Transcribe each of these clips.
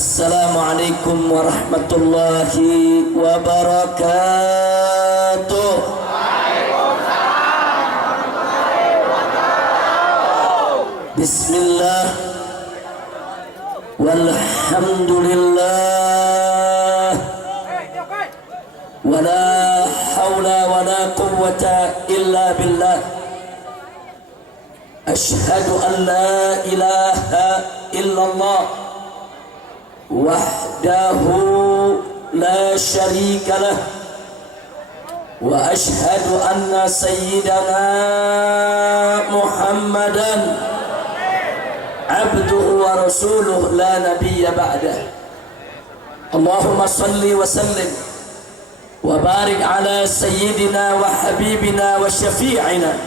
Assalamualaikum warahmatullahi wabarakatuh. Bismillah walhamdulillah wala hawla wala quwwata illa billah. Ashhadu an la ilaha illallah wahdahu la syarika lah wa ashhadu anna sayyidana Muhammadan abduhu wa rasuluh la nabiyya ba'dah. Allahumma salli wa sallim wa barik ala sayyidina wa habibina wa syafi'ina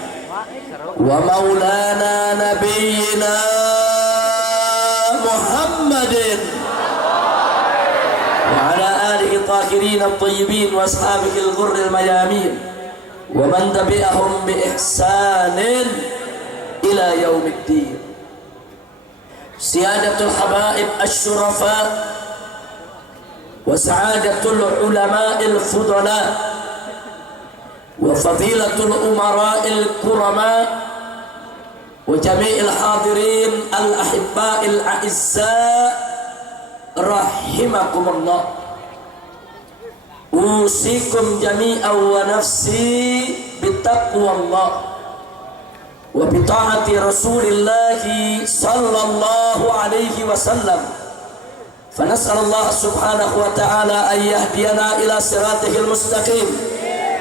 wa maulana nabiyyina Muhammadin wa ala alihi tahirin at-tayyibin wa ashabihi al-ghurr al-mayamin wa man tabi'ahum bi ihsanin ila yaumiddin. Siyadatul habaib asy-syurafa wa sa'adatul ulama'il fudala wa fadilatul umara'il kurama wa jami'il hadirin al-ahibba'il a'izza rahimakumullah. Usikum jami'an wa nafsi bittaqwallah wa bita'ati rasulillahi sallallahu alaihi wasallam. Fanas'alullah subhanahu wa ta'ala an yahdiyana ila siratihil mustaqim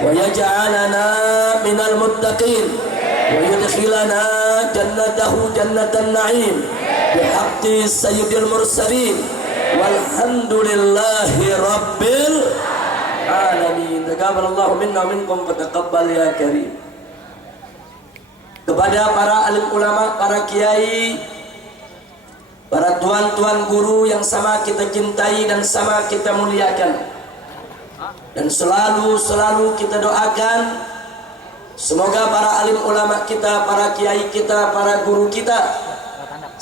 wa yaj'alana minal muttaqin wa yudkhilana jannatahu jannatan na'im bihaqqi sayyidil mursalin walhamdulillahi rabbil alamin. Taqabbalallahu minna wa minkum fataqabbal ya karim. Kepada para alim ulama, para kiai, para tuan-tuan guru yang sama kita cintai dan sama kita muliakan, dan selalu kita doakan semoga para alim ulama kita, para kiai kita, para guru kita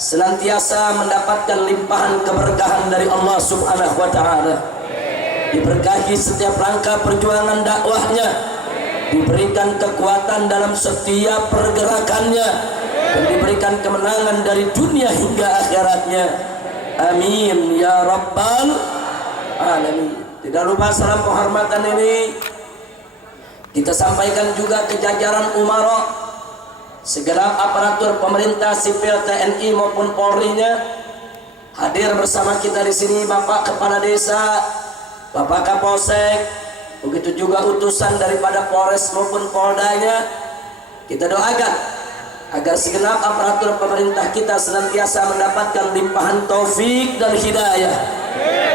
senantiasa mendapatkan limpahan keberkahan dari Allah Subhanahu wa ta'ala, diberkahi setiap langkah perjuangan dakwahnya, diberikan kekuatan dalam setiap pergerakannya, dan diberikan kemenangan dari dunia hingga akhiratnya. Amin ya rabbal alamin. Tidak lupa salam penghormatan ini kita sampaikan juga ke jajaran umara, segenap aparatur pemerintah sipil TNI maupun Polri-nya. Hadir bersama kita di sini Bapak Kepala Desa, Bapak Kapolsek, begitu juga utusan daripada Polres maupun Poldanya. Kita doakan agar segenap aparatur pemerintah kita senantiasa mendapatkan limpahan taufik dan hidayah,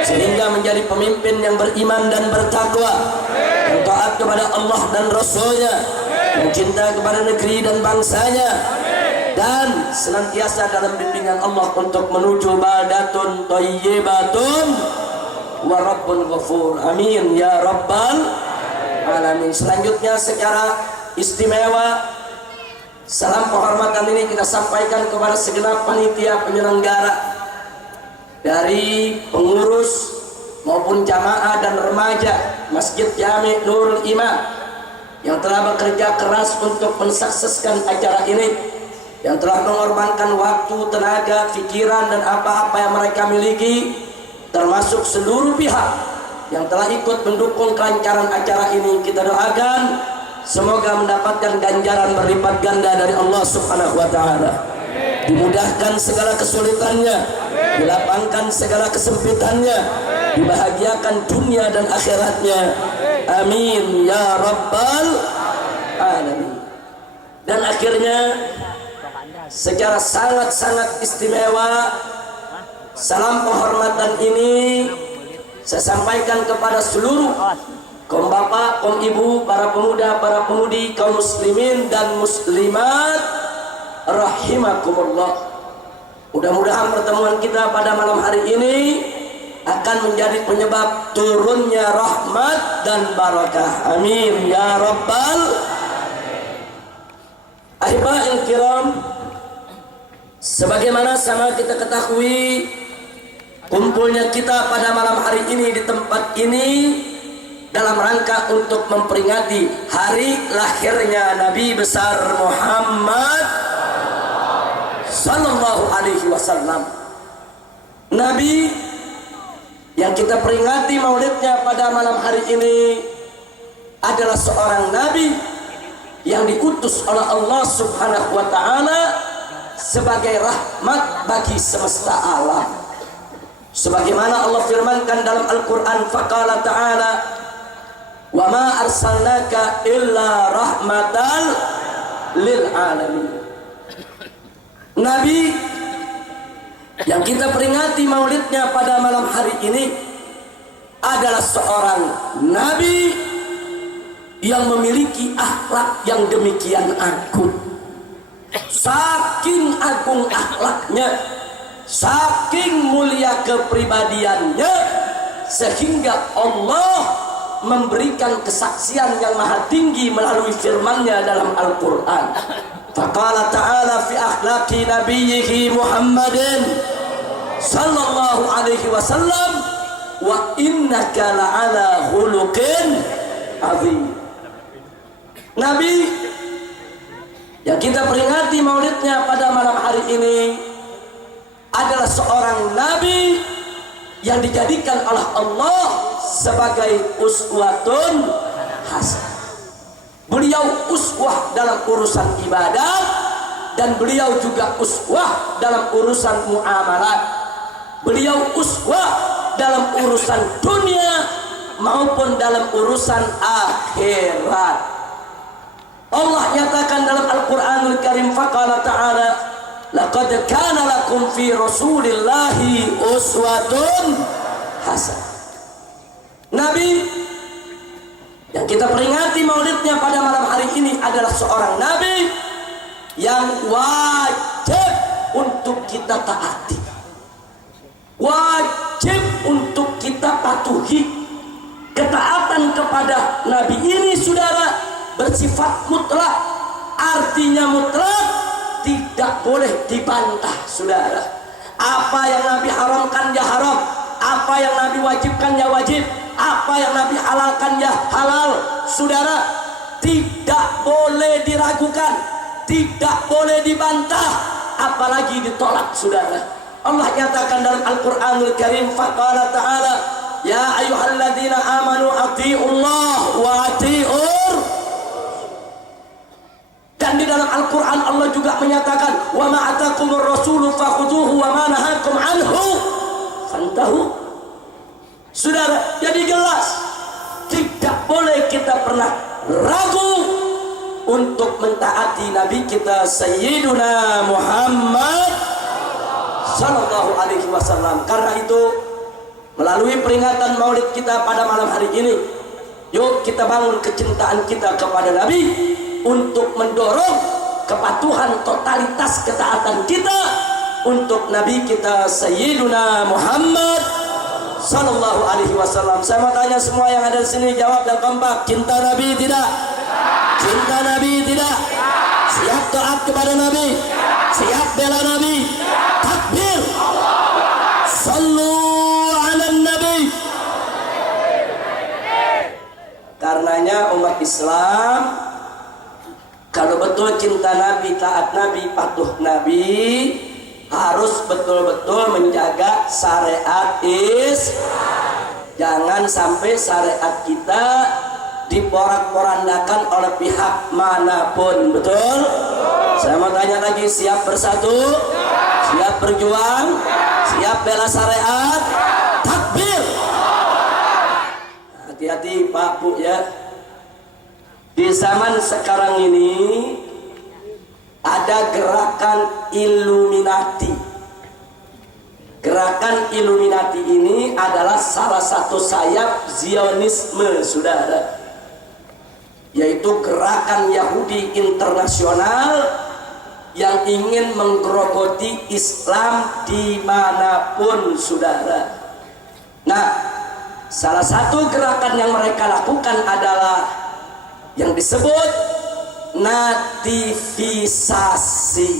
sehingga menjadi pemimpin yang beriman dan bertakwa, yang taat kepada Allah dan Rasulnya, yang cinta kepada negeri dan bangsanya, dan senantiasa dalam bimbingan Allah untuk menuju baldatun thayyibatun wa rabbun ghafur. Amin ya rabbal alamin. Selanjutnya secara istimewa salam penghormatan ini kita sampaikan kepada segenap panitia penyelenggara, dari pengurus maupun jamaah dan remaja Masjid Jami' Nurul Iman yang telah bekerja keras untuk mensukseskan acara ini, yang telah mengorbankan waktu, tenaga, pikiran dan apa-apa yang mereka miliki, termasuk seluruh pihak yang telah ikut mendukung kelancaran acara ini. Kita doakan semoga mendapatkan ganjaran berlipat ganda dari Allah Subhanahu wa ta'ala, dimudahkan segala kesulitannya, dilapangkan segala kesempitannya, dibahagiakan dunia dan akhiratnya. Amin ya rabbal alamin. Dan akhirnya secara sangat-sangat istimewa salam penghormatan ini saya sampaikan kepada seluruh kaum bapak, kaum ibu, para pemuda, para pemudi, kaum muslimin dan muslimat rahimakumullah. Mudah-mudahan pertemuan kita pada malam hari ini akan menjadi penyebab turunnya rahmat dan barakah. Amin ya rabbal ahiba'il kiram. Sebagaimana sama kita ketahui, kumpulnya kita pada malam hari ini di tempat ini dalam rangka untuk memperingati hari lahirnya Nabi besar Muhammad sallallahu alaihi wasallam. Nabi yang kita peringati maulidnya pada malam hari ini adalah seorang nabi yang diutus oleh Allah Subhanahu wa taala sebagai rahmat bagi semesta alam. Sebagaimana Allah firmankan dalam Al-Qur'an, faqala ta'ala wa ma arsalnaka illa rahmatan lil alamin. Nabi yang kita peringati maulidnya pada malam hari ini adalah seorang nabi yang memiliki akhlak yang demikian agung. Saking agung akhlaknya, saking mulia kepribadiannya, sehingga Allah memberikan kesaksian yang maha tinggi melalui firman-Nya dalam Al-Qur'an. Faqala ta'ala fi akhlaqi nabiyhi Muhammadin sallallahu alaihi wasallam wa innaka la'ala khuluqin azim. Nabi yang kita peringati maulidnya pada malam hari ini adalah seorang nabi yang dijadikan oleh Allah sebagai uswatun hasanah. Beliau uswah dalam urusan ibadah dan beliau juga uswah dalam urusan muamalat. Beliau uswah dalam urusan dunia maupun dalam urusan akhirat. Allah nyatakan dalam Al-Qur'anul Karim, faqala ta'ala laqad kana lakum fi rasulillahi uswatun hasanah. Nabi yang kita peringati maulidnya pada malam hari ini adalah seorang nabi yang wajib untuk kita taati, wajib untuk kita patuhi. Ketaatan kepada nabi ini, saudara, bersifat mutlak. Artinya mutlak, tidak boleh dibantah, saudara. Apa yang nabi haramkan ya haram, apa yang nabi wajibkan ya wajib, apa yang nabi halalkan ya halal, saudara. Tidak boleh diragukan, tidak boleh dibantah, apalagi ditolak, saudara. Allah nyatakan dalam Al-Qur'anul Karim, faqala ta'ala ya ayyuhalladzina amanu atiiullah wa atiiur. Dan di dalam Al-Qur'an Allah juga menyatakan wa ma atakumur rasulu fakhuduhu wa ma nahakum anhu fantahu. Saudara, jadi jelas tidak boleh kita pernah ragu untuk mentaati Nabi kita Sayyiduna Muhammad sallallahu alaihi wasallam. Karena itu, melalui peringatan maulid kita pada malam hari ini, yuk kita bangun kecintaan kita kepada Nabi untuk mendorong kepatuhan totalitas ketaatan kita untuk Nabi kita Sayyiduna Muhammad sallallahu alaihi wasallam. Saya mau tanya semua yang ada di sini, jawab dan kompak. Cinta Nabi tidak? Cinta Nabi tidak? Siap taat kepada Nabi? Siap bela Nabi? Takbir! Sallu ala Nabi. Karenanya umat Islam, kalau betul cinta Nabi, taat Nabi, patuh Nabi, harus betul-betul menjaga syariat Islam. Jangan sampai syariat kita diporak-porandakan oleh pihak manapun. Betul? Saya mau tanya lagi, siap bersatu? Siap berjuang? Siap bela syariat? Takbir! Hati-hati Pak Bu ya. Di zaman sekarang ini ada gerakan Illuminati. Gerakan Illuminati ini adalah salah satu sayap Zionisme, saudara. Yaitu gerakan Yahudi internasional yang ingin menggerogoti Islam dimanapun, saudara. Nah, salah satu gerakan yang mereka lakukan adalah yang disebut nativisasi.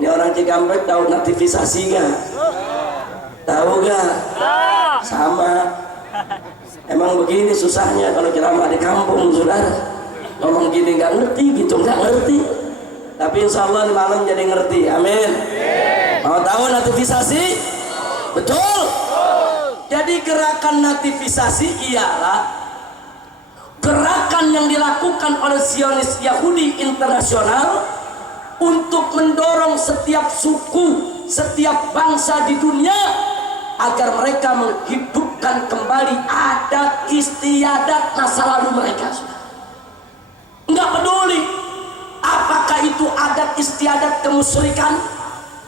Ini orang Cikampek tahu nativisasi nggak? Tahu gak? Sama. Emang begini susahnya kalau ceramah di kampung, saudara. Ngomong gini nggak ngerti, gitu nggak ngerti. Tapi insya Allah malam jadi ngerti. Amin. Mau tahu nativisasi? Betul. Jadi gerakan nativisasi ialah gerakan yang dilakukan oleh Zionis Yahudi internasional untuk mendorong setiap suku, setiap bangsa di dunia agar mereka menghidupkan kembali adat istiadat masa lalu mereka. Enggak peduli apakah itu adat istiadat kemusyrikan,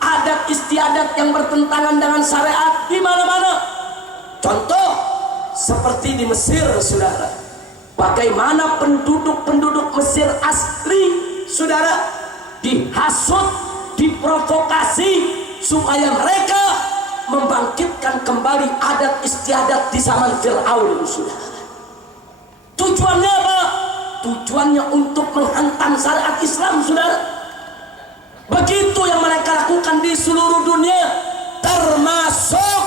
adat istiadat yang bertentangan dengan syariat di mana-mana. Contoh seperti di Mesir, saudara. Bagaimana penduduk-penduduk Mesir asli, saudara, dihasut, diprovokasi supaya mereka membangkitkan kembali adat istiadat di zaman Fir'aun, saudara. Tujuannya apa? Tujuannya untuk menghantam syariat Islam, saudara. Begitu yang mereka lakukan di seluruh dunia, termasuk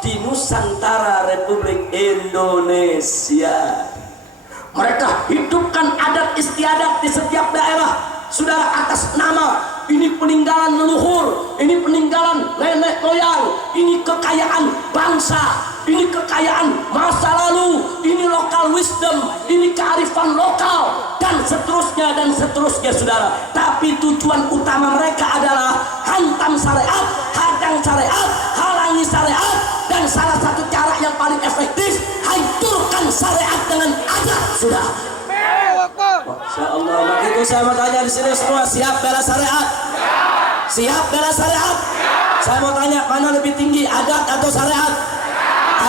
di Nusantara Republik Indonesia. Mereka hidupkan adat istiadat di setiap daerah, saudara, atas nama ini peninggalan leluhur, ini peninggalan nenek moyang, ini kekayaan bangsa, ini kekayaan masa lalu, ini lokal wisdom, ini kearifan lokal, dan seterusnya, saudara. Tapi tujuan utama mereka adalah hantam syariat, hadang syariat, halangi syariat, dan salah satu cara yang paling efektif, hancurkan syariat dengan adat, sudah. Masya Allah. Maka itu saya mau tanya di sini semua, siap bela syariat? Siap bela syariat? Saya mau tanya, mana lebih tinggi, adat atau syariat?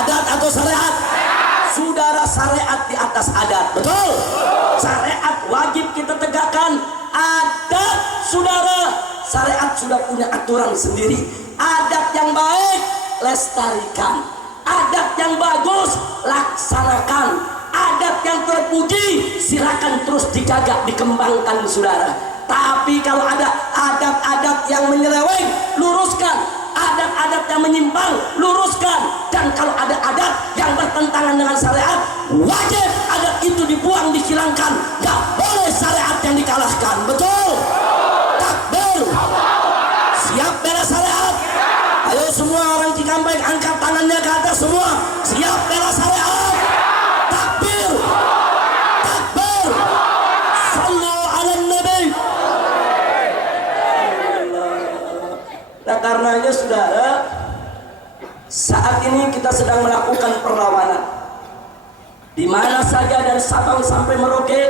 Adat atau syariat? Saudara, syariat di atas adat, betul? Syariat wajib kita tegakkan. Adat, saudara, syariat sudah punya aturan sendiri. Adat yang baik lestarikan, adat yang bagus laksanakan, adat yang terpuji silakan terus dijaga, dikembangkan, saudara. Tapi kalau ada adat-adat yang menyeleweng, luruskan. Adat-adat yang menyimpang, luruskan. Dan kalau ada adat yang bertentangan dengan syariat, wajib adat itu dibuang, dihilangkan. Gak boleh syariat yang dikalahkan, betul? Takbir. Siap bela syariat? Ayo semua orang Cikampek angkat tangannya ke atas semua. Siap bela syariat? Takbir. Takbir. Sallu ala nabi. Nah karenanya, saudara, saat ini kita sedang melakukan perlawanan. Di mana saja dari Sabang sampai Merauke,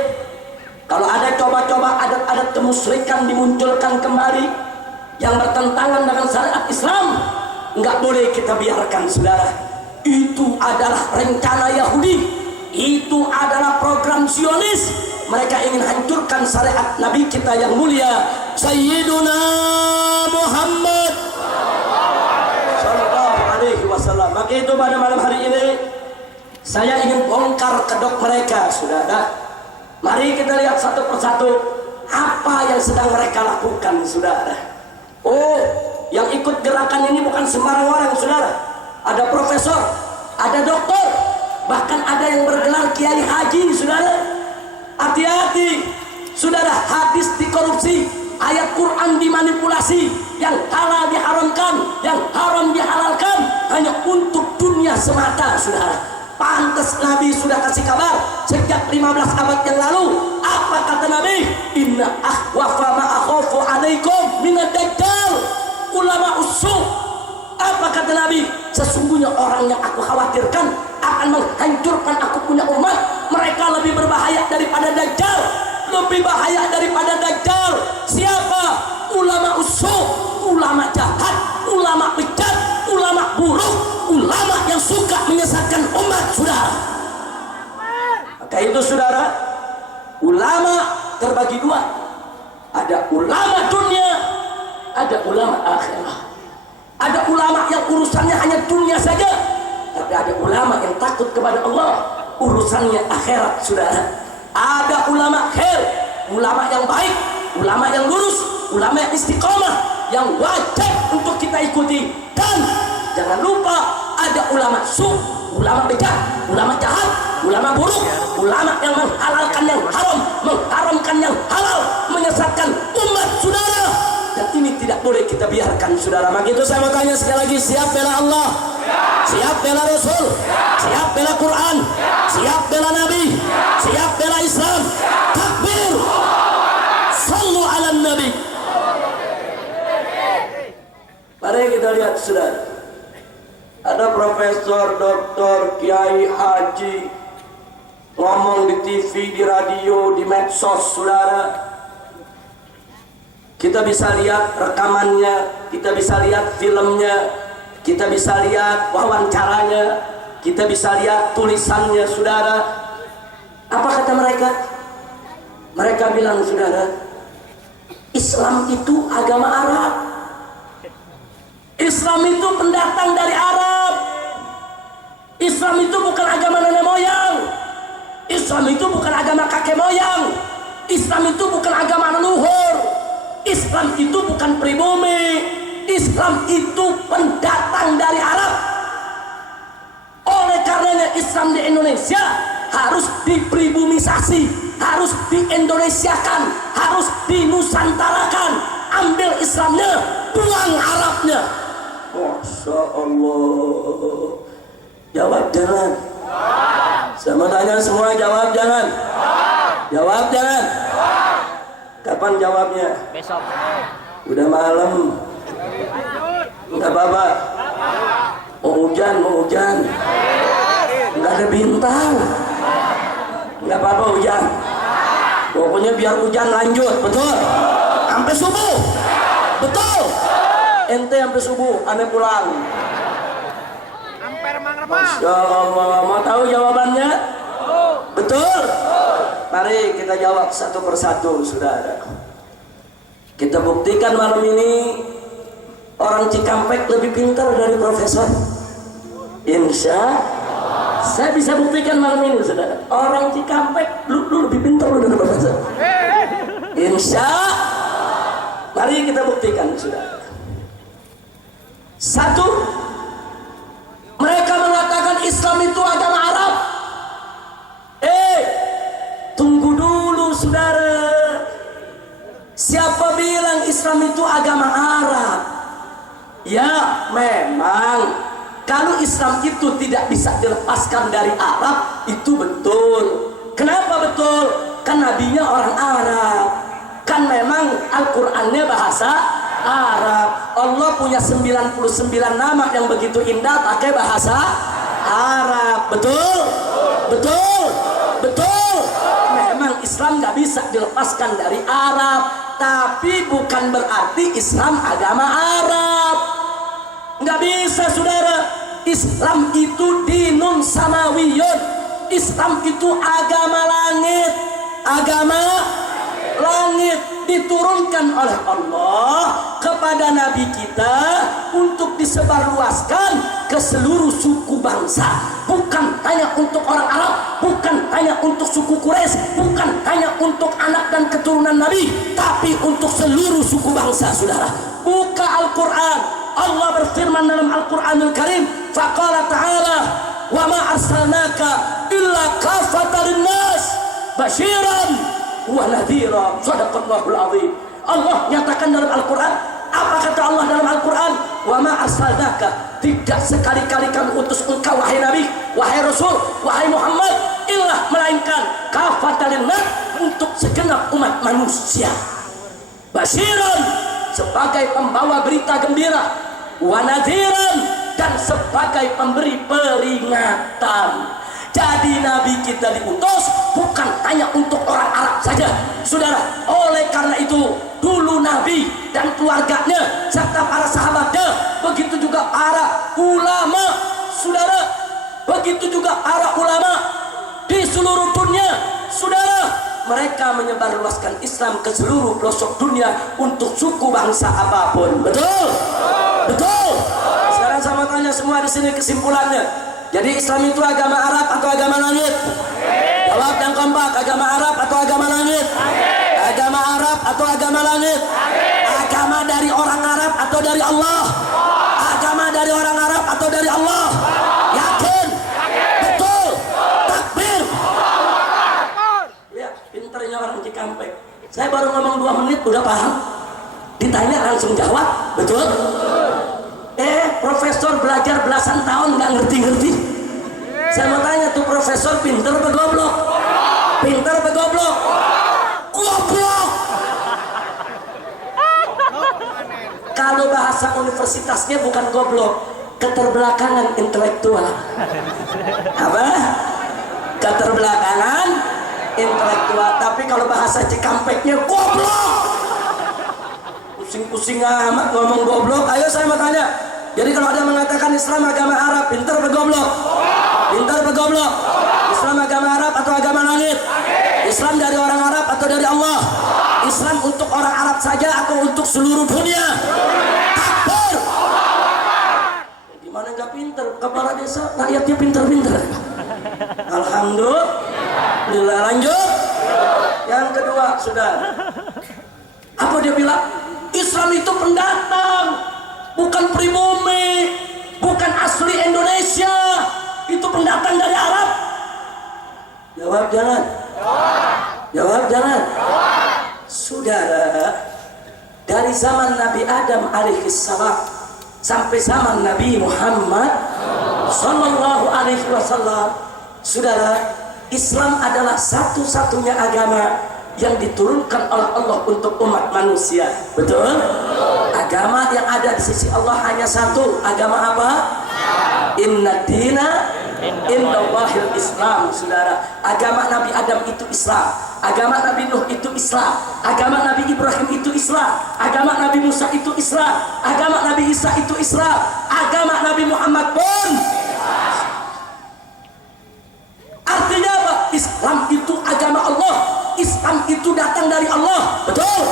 kalau ada coba-coba adat-adat kemusyrikan dimunculkan kembali yang bertentangan dengan syariat Islam, nggak boleh kita biarkan, saudara. Itu adalah rencana Yahudi, itu adalah program Zionis. Mereka ingin hancurkan syariat Nabi kita yang mulia Sayyiduna Muhammad Sallallahu Alaihi Wasallam. Maka itu pada malam hari ini saya ingin bongkar kedok mereka, saudara. Mari kita lihat satu persatu apa yang sedang mereka lakukan, saudara. Oh, yang ikut gerakan ini bukan sembarang orang, saudara. Ada profesor, ada doktor, bahkan ada yang bergelar kiai haji, saudara. Hati-hati, saudara. Hadis dikorupsi, ayat Quran dimanipulasi, yang halal diharamkan, yang haram dihalalkan hanya untuk dunia semata, saudara. Pantas Nabi sudah kasih kabar sejak 15 abad yang lalu. Apa kata Nabi? Inna ahwafa ma akhafu alaikum minad dajjal ulama usuh. Apa kata Nabi? Sesungguhnya orang yang aku khawatirkan akan menghancurkan aku punya umat, mereka lebih berbahaya daripada dajjal. Lebih bahaya daripada dajjal siapa? Ulama usuh, ulama jahat, ulama bejat, ulama buruk, ulama yang suka menyesatkan umat, saudara. Maka itu, saudara, ulama terbagi dua. Ada ulama dunia, ada ulama akhirah. Ada ulama yang urusannya hanya dunia saja, tapi ada ulama yang takut kepada Allah, urusannya akhirat, saudara. Ada ulama khair, ulama yang baik, ulama yang lurus, ulama yang istiqomah, yang wajib untuk kita ikuti. Dan jangan lupa ada ulama ulama bejat, ulama jahat, ulama buruk, ulama yang menghalalkan yang haram, mengharamkan yang halal, menyesatkan umat saudara. Dan ini tidak boleh kita biarkan saudara. Maka itu saya mau tanya sekali lagi, siap bela Allah? Siap bela Rasul? Siap bela Quran? Siap bela Nabi? Siap bela Islam? Takbir! Sallu ala Nabi. Mari kita lihat saudara. Ada profesor, doktor, kiai, haji ngomong di TV, di radio, di medsos saudara. Kita bisa lihat rekamannya, kita bisa lihat filmnya, kita bisa lihat wawancaranya, kita bisa lihat tulisannya saudara. Apa kata mereka? Mereka bilang saudara, Islam itu agama Arab. Islam itu pendatang dari Arab. Islam itu bukan agama nenek moyang. Islam itu bukan agama kakek moyang. Islam itu bukan agama leluhur. Islam itu bukan pribumi. Islam itu pendatang dari Arab. Oleh karenanya Islam di Indonesia harus dipribumisasi, harus diindonesiakan, harus dinusantarakan. Ambil Islamnya, buang Arabnya. Masya Allah. Jawab jangan. Sama tanya semua, jawab jangan. Jawab jangan. Kapan jawabnya? Besok. Udah malam. Enggak apa-apa. Mau hujan, mau hujan. Enggak ada bintang. Enggak apa-apa hujan. Pokoknya biar hujan lanjut, betul? Sampai subuh. Betul. Ente sampai subuh, aneh pulang. Masya Allah. Mau tahu jawabannya? Betul? Mari kita jawab satu persatu saudara. Kita buktikan malam ini orang Cikampek lebih pintar dari profesor. Insya saya bisa buktikan malam ini saudara. Orang Cikampek lu lebih pintar dari profesor. Insya mari kita buktikan saudara. Satu, mereka mengatakan Islam itu agama Arab. Tunggu dulu saudara. Siapa bilang Islam itu agama Arab? Ya memang kalau Islam itu tidak bisa dilepaskan dari Arab, itu betul. Kenapa betul? Kan nabinya orang Arab. Kan memang Al-Qur'annya bahasa Arab. Allah punya 99 nama yang begitu indah pakai bahasa Arab. Betul? Betul? Betul? Memang Islam nggak bisa dilepaskan dari Arab, tapi bukan berarti Islam agama Arab. Nggak bisa saudara. Islam itu dinun samawiyun. Islam itu agama langit. Agama langit diturunkan oleh Allah kepada Nabi kita untuk disebarluaskan ke seluruh suku bangsa. Bukan hanya untuk orang Arab, bukan hanya untuk suku Quraisy, bukan hanya untuk anak dan keturunan Nabi, tapi untuk seluruh suku bangsa saudara. Buka Al-Quran. Allah berfirman dalam Al-Quranul Karim, faqala ta'ala wa ma arsalnaka illa kafatan linnas basyiran wa nadhira. Shadaqallahul azim. Allah nyatakan dalam Al-Quran, apa kata Allah dalam Al-Quran? Wa ma arsalnaka, tidak sekali-kali kami utus engkau wahai Nabi, wahai Rasul, wahai Muhammad, illa melainkan kafatan linnas, untuk segenap umat manusia. Basyiran, sebagai pembawa berita gembira, wa nadhiran, dan sebagai pemberi peringatan. Jadi Nabi kita diutus bukan hanya untuk orang Arab saja saudara. Oleh karena itu dulu Nabi dan keluarganya serta para sahabatnya, begitu juga para ulama saudara, begitu juga para ulama di seluruh dunia saudara, mereka menyebarluaskan Islam ke seluruh pelosok dunia untuk suku bangsa apapun. Betul? Betul? Sekarang sama tanya semua di sini kesimpulannya. Jadi Islam itu agama Arab atau agama langit? Jawab yang kompak, agama Arab atau agama langit? Agama Arab atau agama langit? Agama dari orang Arab atau dari Allah? Agama dari orang Arab atau dari Allah? Yakin? Betul? Takbir? Ya, pinternya orang Cikampek. Saya baru ngomong 2 menit udah paham. Ditanya langsung jawab, betul? Profesor belajar belasan tahun nggak ngerti-ngerti. Saya mau tanya tuh profesor pinter apa goblok? Pinter apa goblok? Goblok! Kalau bahasa universitasnya bukan goblok, keterbelakangan intelektual. Apa? Keterbelakangan intelektual. Tapi kalau bahasa Cikampeknya goblok. Pusing-pusing amat ngomong goblok. Ayo saya mau tanya. Jadi kalau ada mengatakan Islam agama Arab, pintar apa goblok? Pintar apa goblok? Islam agama Arab atau agama langit? Islam dari orang Arab atau dari Allah? Islam untuk orang Arab saja atau untuk seluruh dunia? Takbir! Gimana nggak pintar? Kepala desa rakyatnya pintar-pintar. Alhamdulillah. Lanjut. Yang kedua, sudah. Apa dia bilang? Islam itu pendatang, bukan pribumi, bukan asli Indonesia, itu pendatang dari Arab. Jawab jangan. Jawab jangan. Saudara, dari zaman Nabi Adam alaihissalam sampai zaman Nabi Muhammad sallallahu alaihi wasallam, saudara, Islam adalah satu-satunya agama yang diturunkan oleh Allah untuk umat manusia. Betul? Agama yang ada di sisi Allah hanya satu. Agama apa? Inna dina indallahil Islam. Saudara, agama Nabi Adam itu Islam, agama Nabi Nuh itu Islam, agama Nabi Ibrahim itu Islam, agama Nabi Musa itu Islam, agama Nabi Isa itu Islam, agama Nabi Muhammad pun. Artinya apa? Islam itu agama Allah, Islam itu datang dari Allah. Betul?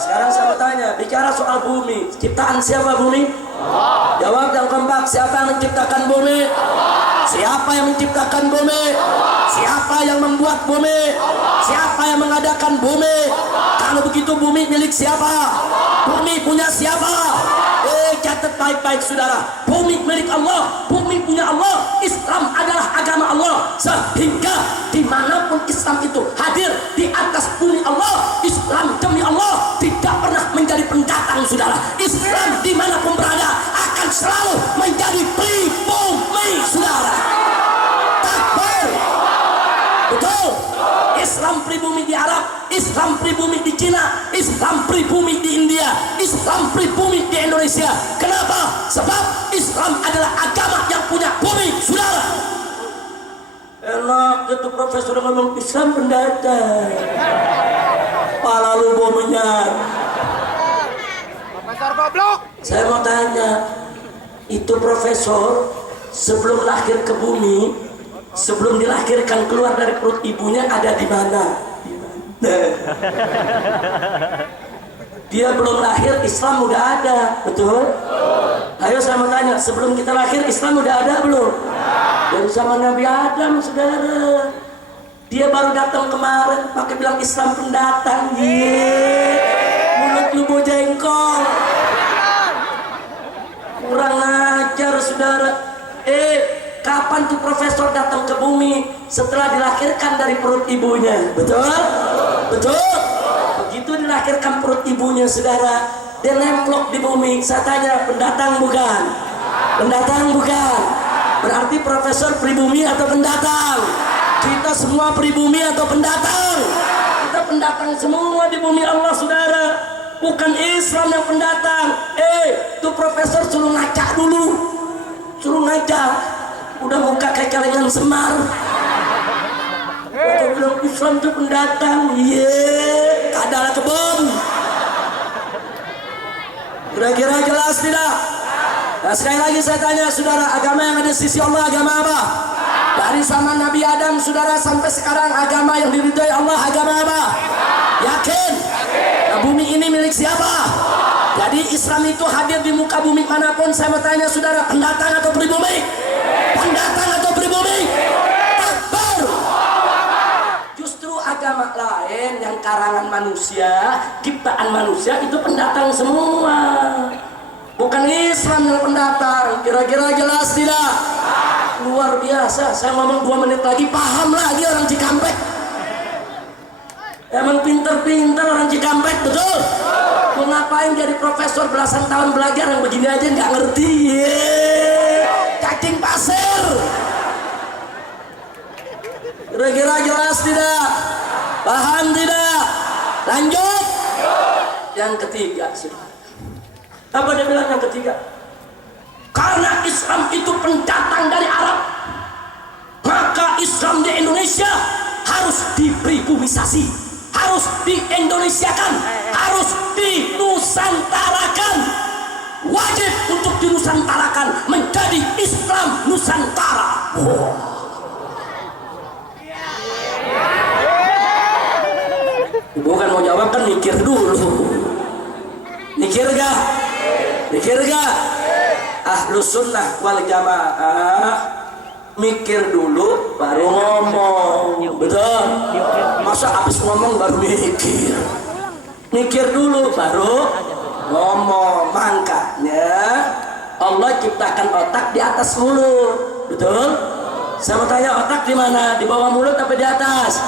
Sekarang saya mau tanya, bicara soal bumi, ciptaan siapa bumi? Allah. Jawab yang kompak, siapa yang menciptakan bumi? Allah. Siapa yang menciptakan bumi? Allah. Siapa yang membuat bumi? Allah. Siapa yang mengadakan bumi? Allah. Kalau begitu bumi milik siapa? Allah. Bumi punya siapa? Catat baik-baik saudara, bumi milik Allah, bumi punya Allah. Islam adalah agama Allah, sehingga dimanapun Islam itu hadir di atas bumi Allah, Islam demi Allah tidak pernah menjadi pendatang saudara. Islam dimanapun berada akan selalu menjadi pribumi saudara. Takbir! Betul? Islam pribumi di Arab, Islam pribumi di Cina, Islam pribumi di India, Islam pribumi di Indonesia. Kenapa? Sebab Islam adalah agama yang punya bumi, saudara. Enak itu profesor ngomong Islam pendatang. Pala lu bomenyan. Profesor goblok. Saya mau tanya, itu profesor sebelum lahir ke bumi, sebelum dilahirkan keluar dari perut ibunya ada di mana? Dia belum lahir Islam udah ada, betul? Ayo saya mau tanya, sebelum kita lahir Islam udah ada belum? Dari zaman Nabi Adam, saudara. Dia baru datang kemarin pakai bilang Islam pendatang. Mulut lu bau jengkol. Kurang ajar saudara. Kapan tuh profesor datang ke bumi? Setelah dilahirkan dari perut ibunya. Betul? Betul? Begitu dilahirkan perut ibunya saudara, dia nemplok di bumi. Saya tanya, pendatang bukan? Pendatang bukan? Berarti profesor pribumi atau pendatang? Kita semua pribumi atau pendatang? Kita pendatang semua di bumi Allah saudara. Bukan Islam yang pendatang. Tuh profesor suruh ngaca dulu. Suruh ngaca. Udah muka kayak kalengan Semar. Waktu bilang Islam itu pendatang. Kadal kebun. Kira-kira jelas tidak? Nah, sekali lagi saya tanya saudara, agama yang ada di sisi Allah agama apa? Dari zaman Nabi Adam saudara sampai sekarang agama yang diridhoi Allah agama apa? Yakin? Nah, bumi ini milik siapa? Jadi Islam itu hadir di muka bumi manapun. Saya mau tanya saudara, pendatang atau pribumi? Pendatang atau pribumi? Takbir! Justru agama lain yang karangan manusia, ciptaan manusia itu pendatang semua. bukan Islam yang pendatang. Kira-kira jelas tidak? Luar biasa. Saya ngomong 2 menit lagi paham lagi orang Cikampek. Emang pinter-pinter orang Cikampek, betul? Mau ngapain jadi profesor belasan tahun belajar yang begini aja nggak ngerti? Cacing pasir. Kira-kira jelas tidak? Paham tidak? Lanjut. Yang ketiga, apa dia bilang yang ketiga? Karena Islam itu pendatang dari Arab, maka Islam di Indonesia harus dipribumisasi, harus di-Indonesiakan, harus dinusantarakan. Wajib untuk dinusantarakan menjadi Islam Nusantara. Bukan mau jawab kan mikir dulu. Mikir gak? Mikir gak? Ahlus sunnah wal jamaah mikir dulu baru ngomong. Betul? Masa habis ngomong baru mikir? Mikir dulu baru ngomong. Makanya Allah ciptakan otak di atas mulut. Betul? Saya mau tanya, otak di mana? Di bawah mulut apa di atas?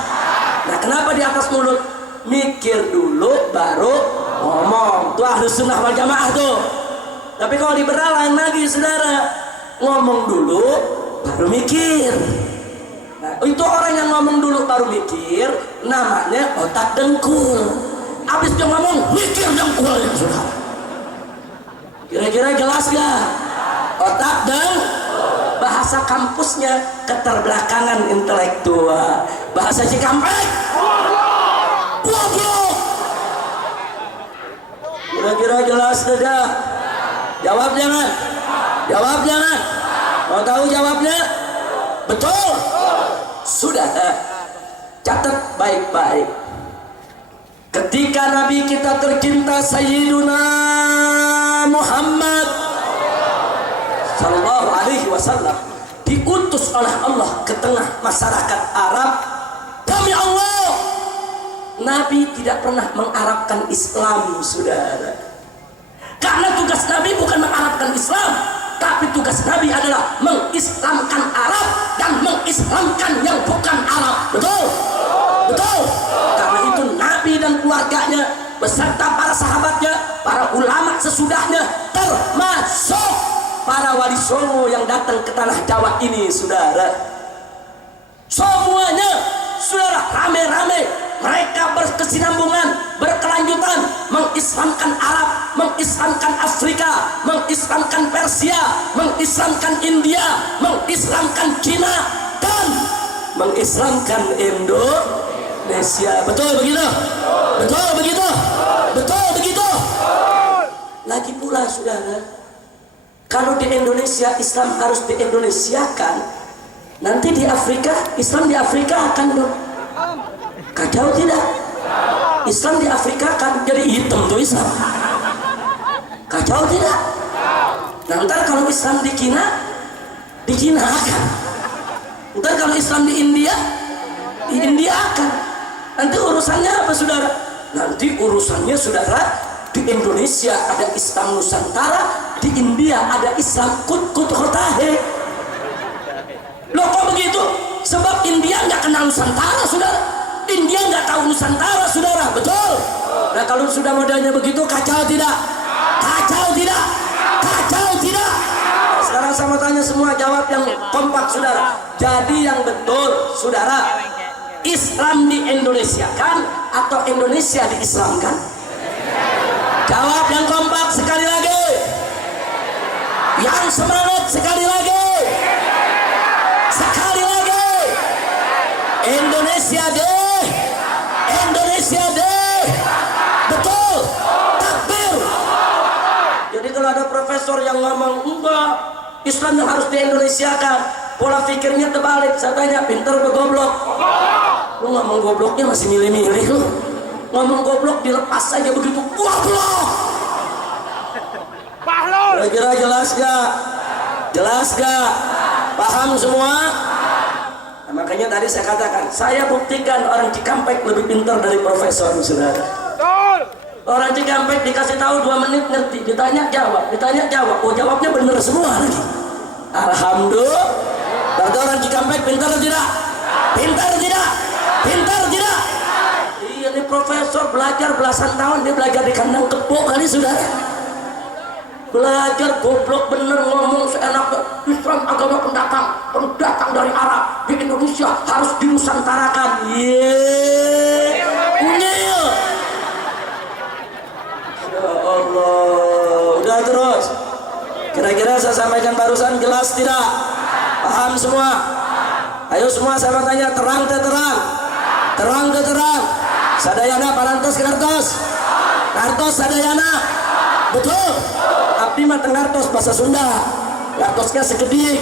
Nah, kenapa di atas mulut? Mikir dulu baru ngomong. Itu Ahlus sunnah wal jamaah tuh. Tapi kalau liberal lain lagi, saudara. Ngomong dulu baru mikir. Nah, itu orang yang ngomong dulu baru mikir namanya otak dengkul. Habis dia ngomong mikir dengkulnya, saudara. Kira-kira jelas gak? Otak dan bahasa kampusnya keterbelakangan intelektual. Bahasa Cikampek goblok. Kira-kira jelas tidak? Jawab jangan. Jawab jangan. Mau tahu jawabnya? Betul. Sudah. Catat baik-baik. Ketika Nabi kita tercinta Sayyiduna Muhammad Sallallahu Alaihi Wasallam diutus oleh Allah ke tengah masyarakat Arab, demi Allah, Nabi tidak pernah mengarabkan Islam, saudara. Karena tugas Nabi bukan mengarabkan Islam, tapi tugas Nabi adalah mengislamkan Arab dan mengislamkan yang bukan Arab. Betul? Betul? Karena itu Nabi dan keluarganya beserta para sahabatnya, para ulama sesudahnya, termasuk para wali songo yang datang ke tanah Jawa ini, saudara. Semuanya, saudara, rame-rame mereka berkesinambungan, berkelanjutan, mengislamkan Arab, mengislamkan Afrika, mengislamkan Persia, mengislamkan India, mengislamkan Cina, dan mengislamkan Indonesia. Betul begitu? Betul begitu? Betul begitu? Lagi pula, saudara, kalau di Indonesia Islam harus di-Indonesiakan, nanti di Afrika Islam di Afrika akan kacau tidak? Islam di Afrika kan jadi hitam tuh Islam. Kacau tidak? Nah, ntar kalau Islam di Cina akan. Ntar kalau Islam di India akan. Nanti urusannya apa, saudara? Nanti urusannya, saudara, di Indonesia ada Islam Nusantara, di India ada Islam Kut Hotahe. Loh, kok begitu? Sebab India nggak kenal Nusantara, saudara. India nggak tahu Nusantara, saudara. Betul? Nah, kalau sudah modelnya begitu, kacau tidak? Kacau tidak? Kacau tidak? Sekarang saya mau tanya semua, jawab yang kompak, saudara. Jadi yang betul, saudara, Islam di Indonesia kan atau Indonesia diislamkan? Jawab yang kompak sekali lagi. Yang semangat sekali lagi. Sekali lagi. Indonesia deh. Indonesia deh. Betul. Takbir. Jadi kalau ada profesor yang ngomong enggak, Islam yang harus di-Indonesiakan, pola pikirnya terbalik. Saya tanya, pinter atau goblok? Lu ngomong gobloknya masih milih-milih lu. Ngomong goblok dilepas saja begitu, goblok. Kira-kira jelas gak? Jelas gak? Paham semua? Nah, makanya tadi saya katakan, saya buktikan orang Cikampek lebih pintar dari profesor, saudara. Orang Cikampek dikasih tahu 2 menit ngerti, ditanya jawab, oh jawabnya bener semua lagi. Alhamdulillah. Berarti orang Cikampek pintar tidak? Pintar tidak? Pintar tidak? Iya, ini profesor belajar belasan tahun, dia belajar di kandang kebo kali saudara. Belajar goblok bener, ngomong seenaknya. Islam agama pendatang dari Arab di Indonesia harus dinusantarakan. Unyil. Ya Allah. Udah terus. Kira-kira saya sampaikan barusan jelas tidak? Paham semua? Ayo semua saya mau tanya, terang ke terang? Terang ke terang? Sadayana parantos ke kartos? Kartos sadayana? Betul? Abdi mah tengartos bahasa Sunda. Kartosnya sekedik.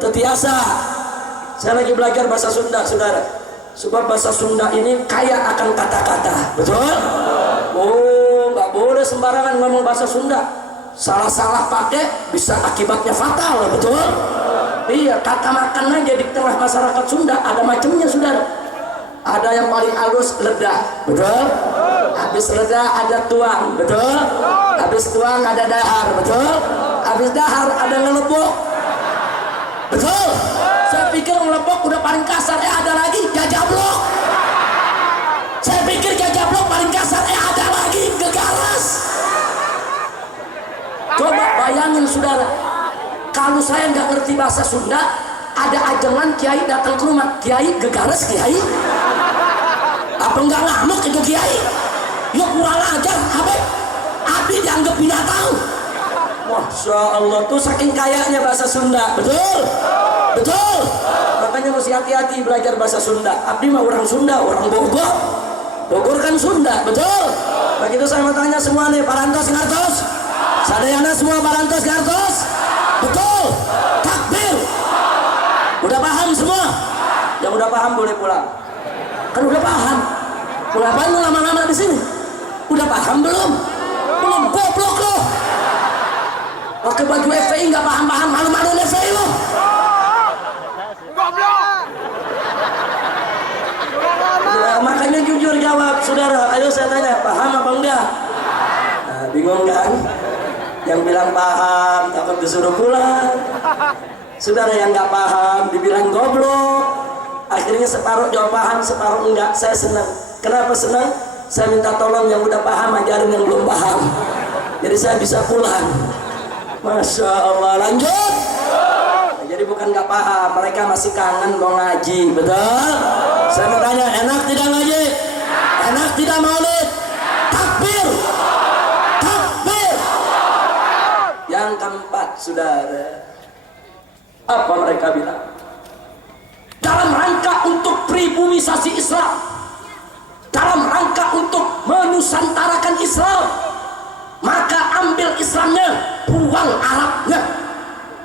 Tetiasa. Saya lagi belajar bahasa Sunda, saudara. Sebab bahasa Sunda ini kaya akan kata-kata. Betul? Oh, nggak boleh sembarangan ngomong bahasa Sunda. Salah-salah pakai bisa akibatnya fatal. Betul? Iya, kata makan aja di tengah masyarakat Sunda ada macamnya, saudara. Ada yang paling halus ledah, betul? Habis ledah ada tuang, betul? Habis tuang ada dahar, betul? Habis dahar ada ngelepok, betul? Saya pikir ngelepok udah paling kasar, ada lagi jajablok. Saya pikir jajablok paling kasar, ada lagi gegaras. Coba bayangin saudara, kalau saya nggak ngerti bahasa Sunda, ada ajangan kiai datang ke rumah, kiai gegaras kiai. Apa enggak ngamuk itu kiai? Yuk kurang ajar, Habib. Abi dianggap binatang. Masya Allah, tuh saking kayanya bahasa Sunda. Betul? Betul? Makanya mesti hati-hati belajar bahasa Sunda. Abdi mah orang Sunda, orang Bogor. Bogor kan Sunda, betul? Begitu saya mau tanya semua nih, parantos ngartos? Sadayana semua parantos ngartos? Betul? Takbir? Udah paham semua? Yang udah paham boleh pulang. Kan udah paham. Kenapa lu lama-lama di sini? Udah paham belum? Belum, goblok lo. Pakai baju FPI nggak paham-paham, malu-malu FPI lo. Goblok. Makanya jujur jawab, saudara. Ayo saya tanya, paham apa enggak? Nah, bingung kan? Yang bilang paham takut disuruh pulang. Saudara yang nggak paham dibilang goblok. Akhirnya separuh jawab paham, separuh enggak. Saya senang. Kenapa senang? Saya minta tolong yang udah paham ajarin yang belum paham. Jadi saya bisa pulang. Masya Allah. Lanjut. Jadi bukan nggak paham, mereka masih kangen mau ngaji, betul? Saya mau tanya, enak tidak ngaji? Enak tidak maulid? Takbir. Takbir. Yang keempat, saudara, apa mereka bilang? Dalam rangka untuk pribumisasi Islam, dalam rangka untuk menusantarakan Islam, maka ambil Islamnya, buang Arabnya.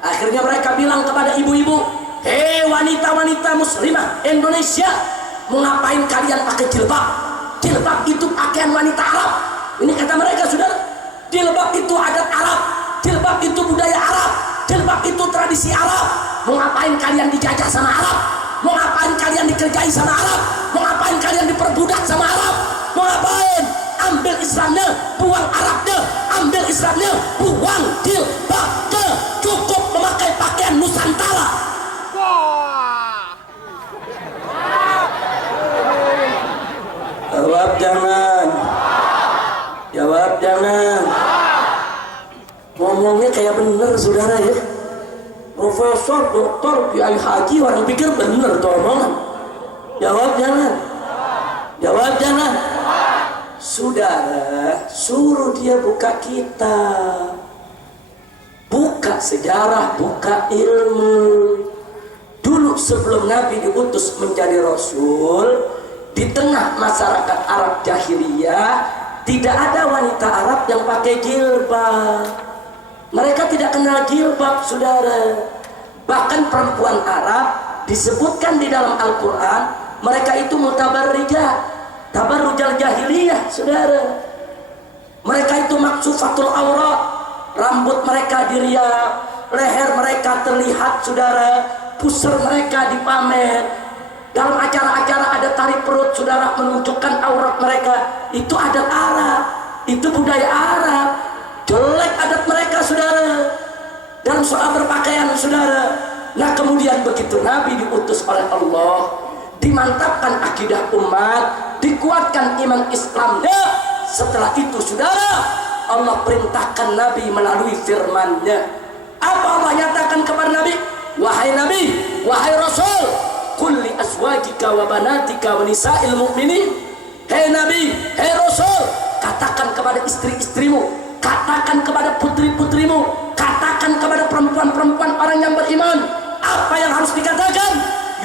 Akhirnya mereka bilang kepada ibu-ibu, hei wanita-wanita muslimah Indonesia, mau ngapain kalian pakai jilbab? Jilbab itu pakaian wanita Arab. Ini kata mereka, sudah, jilbab itu adat Arab, jilbab itu budaya Arab, jilbab itu tradisi Arab. Mau ngapain kalian dijajah sama Arab? Mau ngapain kalian dikerjai sama Arab? Mau ngapain kalian diperbudak sama Arab? Mau ngapain? Ambil Islamnya, buang Arabnya. Ambil Islamnya, buang jilbabnya. Cukup memakai pakaian Nusantara. Jawab jangan. Jawab jangan. Ngomongnya kayak bener saudara ya. Profesor, doktor, kiai haji, orang pikir bener tuh omongan. Jawab jangan. Jawab jangan. Saudara, suruh dia buka kitab, buka sejarah, buka ilmu. Dulu sebelum Nabi diutus menjadi Rasul, di tengah masyarakat Arab jahiliyah tidak ada wanita Arab yang pakai jilbab. Mereka tidak kenal jilbab, saudara. Bahkan perempuan Arab disebutkan di dalam Al-Quran, mereka itu mutabarrijah, tabarrujal jahiliyah, saudara. Mereka itu maksufatul aurat, rambut mereka diriap, leher mereka terlihat, saudara, pusar mereka dipamer. Dalam acara-acara ada mencari perut saudara, menunjukkan aurat mereka. Itu adat Arab, itu budaya Arab. Jelek adat mereka saudara, dalam soal berpakaian saudara. Nah kemudian begitu Nabi diutus oleh Allah, dimantapkan akidah umat, dikuatkan iman Islamnya. Setelah itu saudara, Allah perintahkan Nabi melalui firman-Nya. Apa Allah nyatakan kepada Nabi? Wahai Nabi, wahai Rasul, qul li azwajika wa banatika wa nisa'il mu'minin. Hei Nabi, hei Rasul, katakan kepada istri-istrimu, katakan kepada putri-putrimu, katakan kepada perempuan-perempuan orang yang beriman. Apa yang harus dikatakan?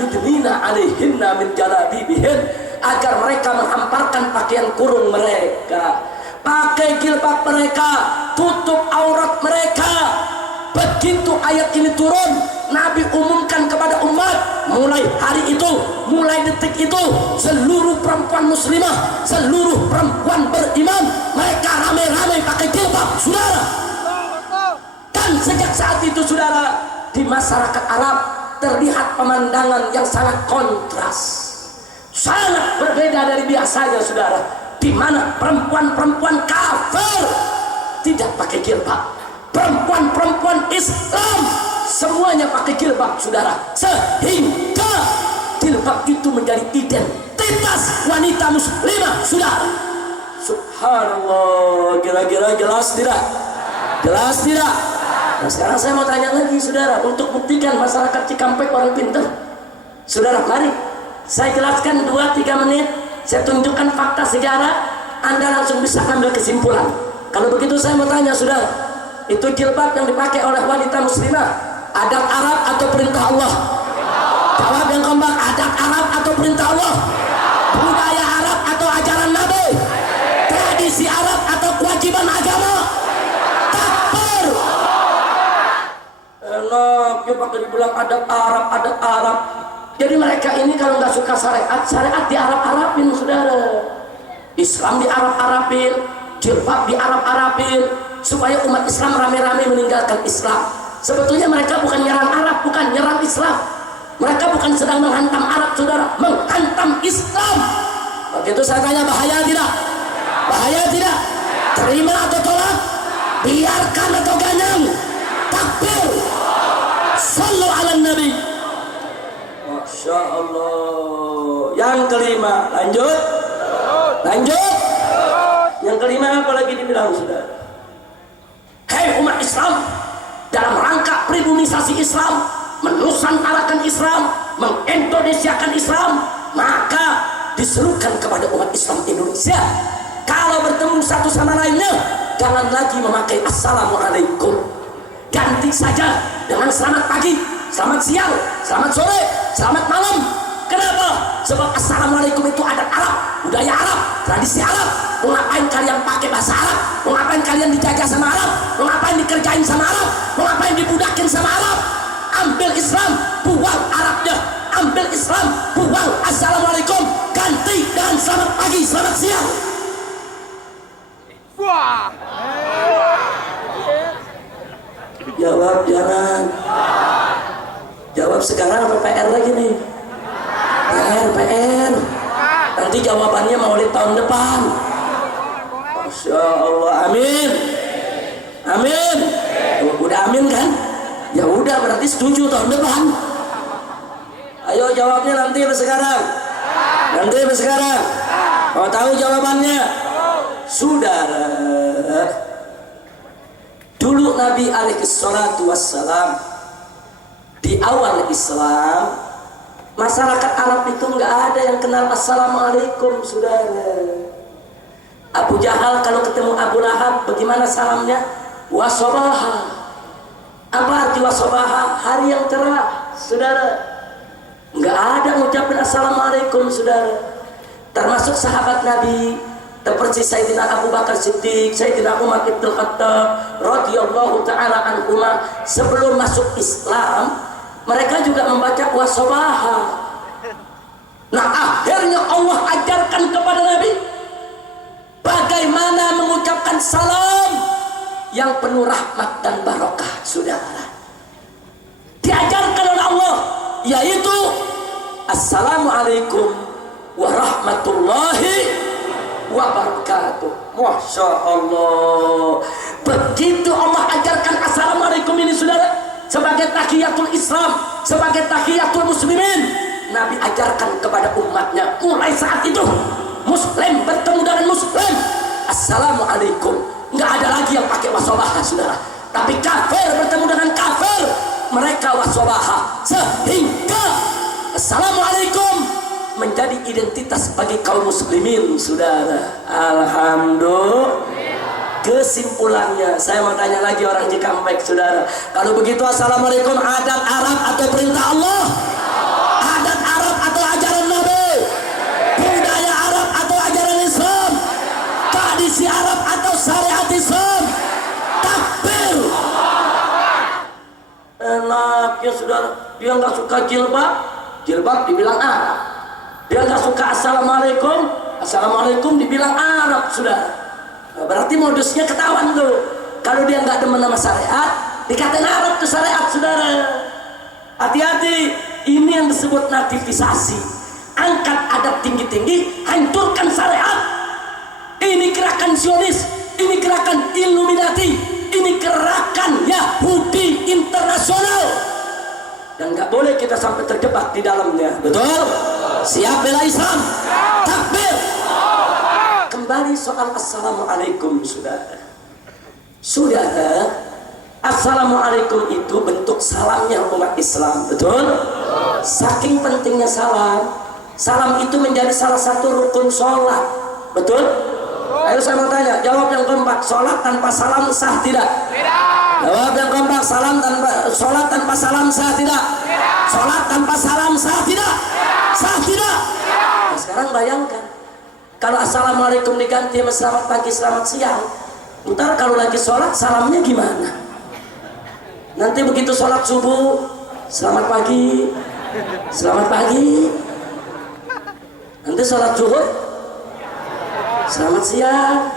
Yudnina alaihinna min jalabibihin, agar mereka menghamparkan pakaian kurung mereka, pakai jilbab mereka, tutup aurat mereka. Begitu ayat ini turun, Nabi umumkan kepada umat, mulai hari itu, mulai detik itu, seluruh perempuan muslimah, seluruh perempuan beriman, mereka ramai-ramai pakai jilbab saudara. Dan sejak saat itu saudara, di masyarakat Arab terlihat pemandangan yang sangat kontras, sangat berbeda dari biasanya saudara, di mana perempuan-perempuan kafir tidak pakai jilbab, perempuan-perempuan Islam semuanya pakai jilbab saudara, sehingga jilbab itu menjadi identitas wanita muslimah saudara. Subhanallah, kira-kira jelas tidak? Jelas tidak? Nah sekarang saya mau tanya lagi saudara, untuk buktikan masyarakat Cikampek orang pintar. Saudara mari saya jelaskan 2-3 menit, saya tunjukkan fakta sejarah, Anda langsung bisa ambil kesimpulan. Kalau begitu saya mau tanya saudara, itu jilbab yang dipakai oleh wanita muslimah adat Arab atau perintah Allah? Jawab yang kompak, adat Arab atau perintah Allah? Budaya Arab atau ajaran Nabi? Tradisi Arab atau kewajiban agama? Takbir. Enak ya pakai dibilang adat Arab, adat Arab. Jadi mereka ini kalau nggak suka syariat, syariat di Arab-Arabin saudara, Islam di Arab-Arabin, jilbab di Arab-Arabin, supaya umat Islam rame-rame meninggalkan Islam. Sebetulnya mereka bukan nyerang Arab, bukan nyerang Islam. Mereka bukan sedang menghantam Arab saudara, menghantam Islam. Begitu saya tanya, bahaya tidak? Bahaya tidak? Terima atau tolak? Biarkan atau ganyang? Takbir. Sallu ala Nabi. Masya Allah. Yang kelima, lanjut. Lanjut. Yang kelima apa lagi dibilang saudara? Hei umat Islam, dalam rangka pribumisasi Islam, menusantarakan Islam, mengindonesiakan Islam, maka diserukan kepada umat Islam Indonesia, kalau bertemu satu sama lainnya, jangan lagi memakai assalamualaikum, ganti saja dengan selamat pagi, selamat siang, selamat sore, selamat malam. Kenapa? Sebab assalamualaikum itu adat Arab, budaya Arab, tradisi Arab. Mau ngapain kalian pakai bahasa Arab? Mau ngapain kalian dijajah sama Arab? Mau ngapain dikerjain sama Arab? Mau ngapain dibudakin sama Arab? Ambil Islam, buang Arabnya. Ambil Islam, buang assalamualaikum, ganti dengan selamat pagi, selamat siang. Wah. Jawab jangan. Jawab sekarang apa PR lagi nih? PR. Nanti jawabannya Maulid tahun depan. Masya Allah, amin. Amin. Udah amin kan? Ya udah berarti setuju tahun depan. Ayo jawabnya nanti atau sekarang? Nanti atau sekarang? Mau tahu jawabannya? Saudara, dulu Nabi alaihi salatu wassalam di awal Islam, masyarakat Arab itu nggak ada yang kenal assalamualaikum saudara. Abu Jahal kalau ketemu Abu Lahab bagaimana salamnya? Wasobaha. Apa arti wasobaha? Hari yang cerah saudara. Nggak ada ngucapin assalamualaikum saudara. Termasuk sahabat Nabi seperti Sayyidina Abu Bakar Siddiq, Sayyidina Umar Ibn Khattab radhiyallahu ta'ala anhuma, sebelum masuk Islam mereka juga membaca wasobaha. Nah akhirnya Allah ajarkan kepada Nabi bagaimana mengucapkan salam yang penuh rahmat dan barokah saudara. Diajarkan oleh Allah, yaitu assalamualaikum warahmatullahi wabarakatuh. Masya Allah. Begitu Allah ajarkan assalamualaikum ini saudara, sebagai tahiyatul Islam, sebagai tahiyatul muslimin, Nabi ajarkan kepada umatnya. Mulai saat itu muslim bertemu dengan muslim, assalamualaikum. Nggak ada lagi yang pakai wasobaha saudara, tapi kafir bertemu dengan kafir, mereka wasobaha, sehingga assalamualaikum menjadi identitas bagi kaum muslimin saudara. Alhamdulillah. Kesimpulannya, saya mau tanya lagi orang Cikampek saudara, kalau begitu assalamualaikum adat Arab atau perintah Allah? Adat Arab atau ajaran Nabi? Budaya Arab atau ajaran Islam? Tradisi Arab atau syariat Islam? Takbir. Enaknya saudara, dia nggak suka jilbab, jilbab dibilang Arab. Dia nggak suka assalamualaikum, assalamualaikum dibilang Arab saudara. Berarti modusnya ketahuan tuh. Kalau dia nggak demen sama syariat, dikatain Arab tuh syariat saudara. Hati-hati, ini yang disebut nativisasi. Angkat adat tinggi-tinggi, hancurkan syariat. Ini gerakan Zionis, ini gerakan Illuminati, ini gerakan Yahudi internasional. Dan nggak boleh kita sampai terjebak di dalamnya. Betul? Siap bela Islam? Takbir. Kembali soal assalamualaikum saudara. Saudara, assalamualaikum itu bentuk salamnya umat Islam. Betul? Saking pentingnya salam, salam itu menjadi salah satu rukun sholat. Betul? Ayo saya mau tanya, jawab yang keempat, sholat tanpa salam sah tidak? Jawab yang keempat, sholat tanpa salam sah tidak? Sholat tanpa salam sah tidak? Sah tidak? Nah, sekarang bayangkan, kalau assalamualaikum diganti sama selamat pagi, selamat siang, ntar kalau lagi sholat salamnya gimana? Nanti begitu sholat subuh, selamat pagi, selamat pagi. Nanti sholat zuhur, selamat siang,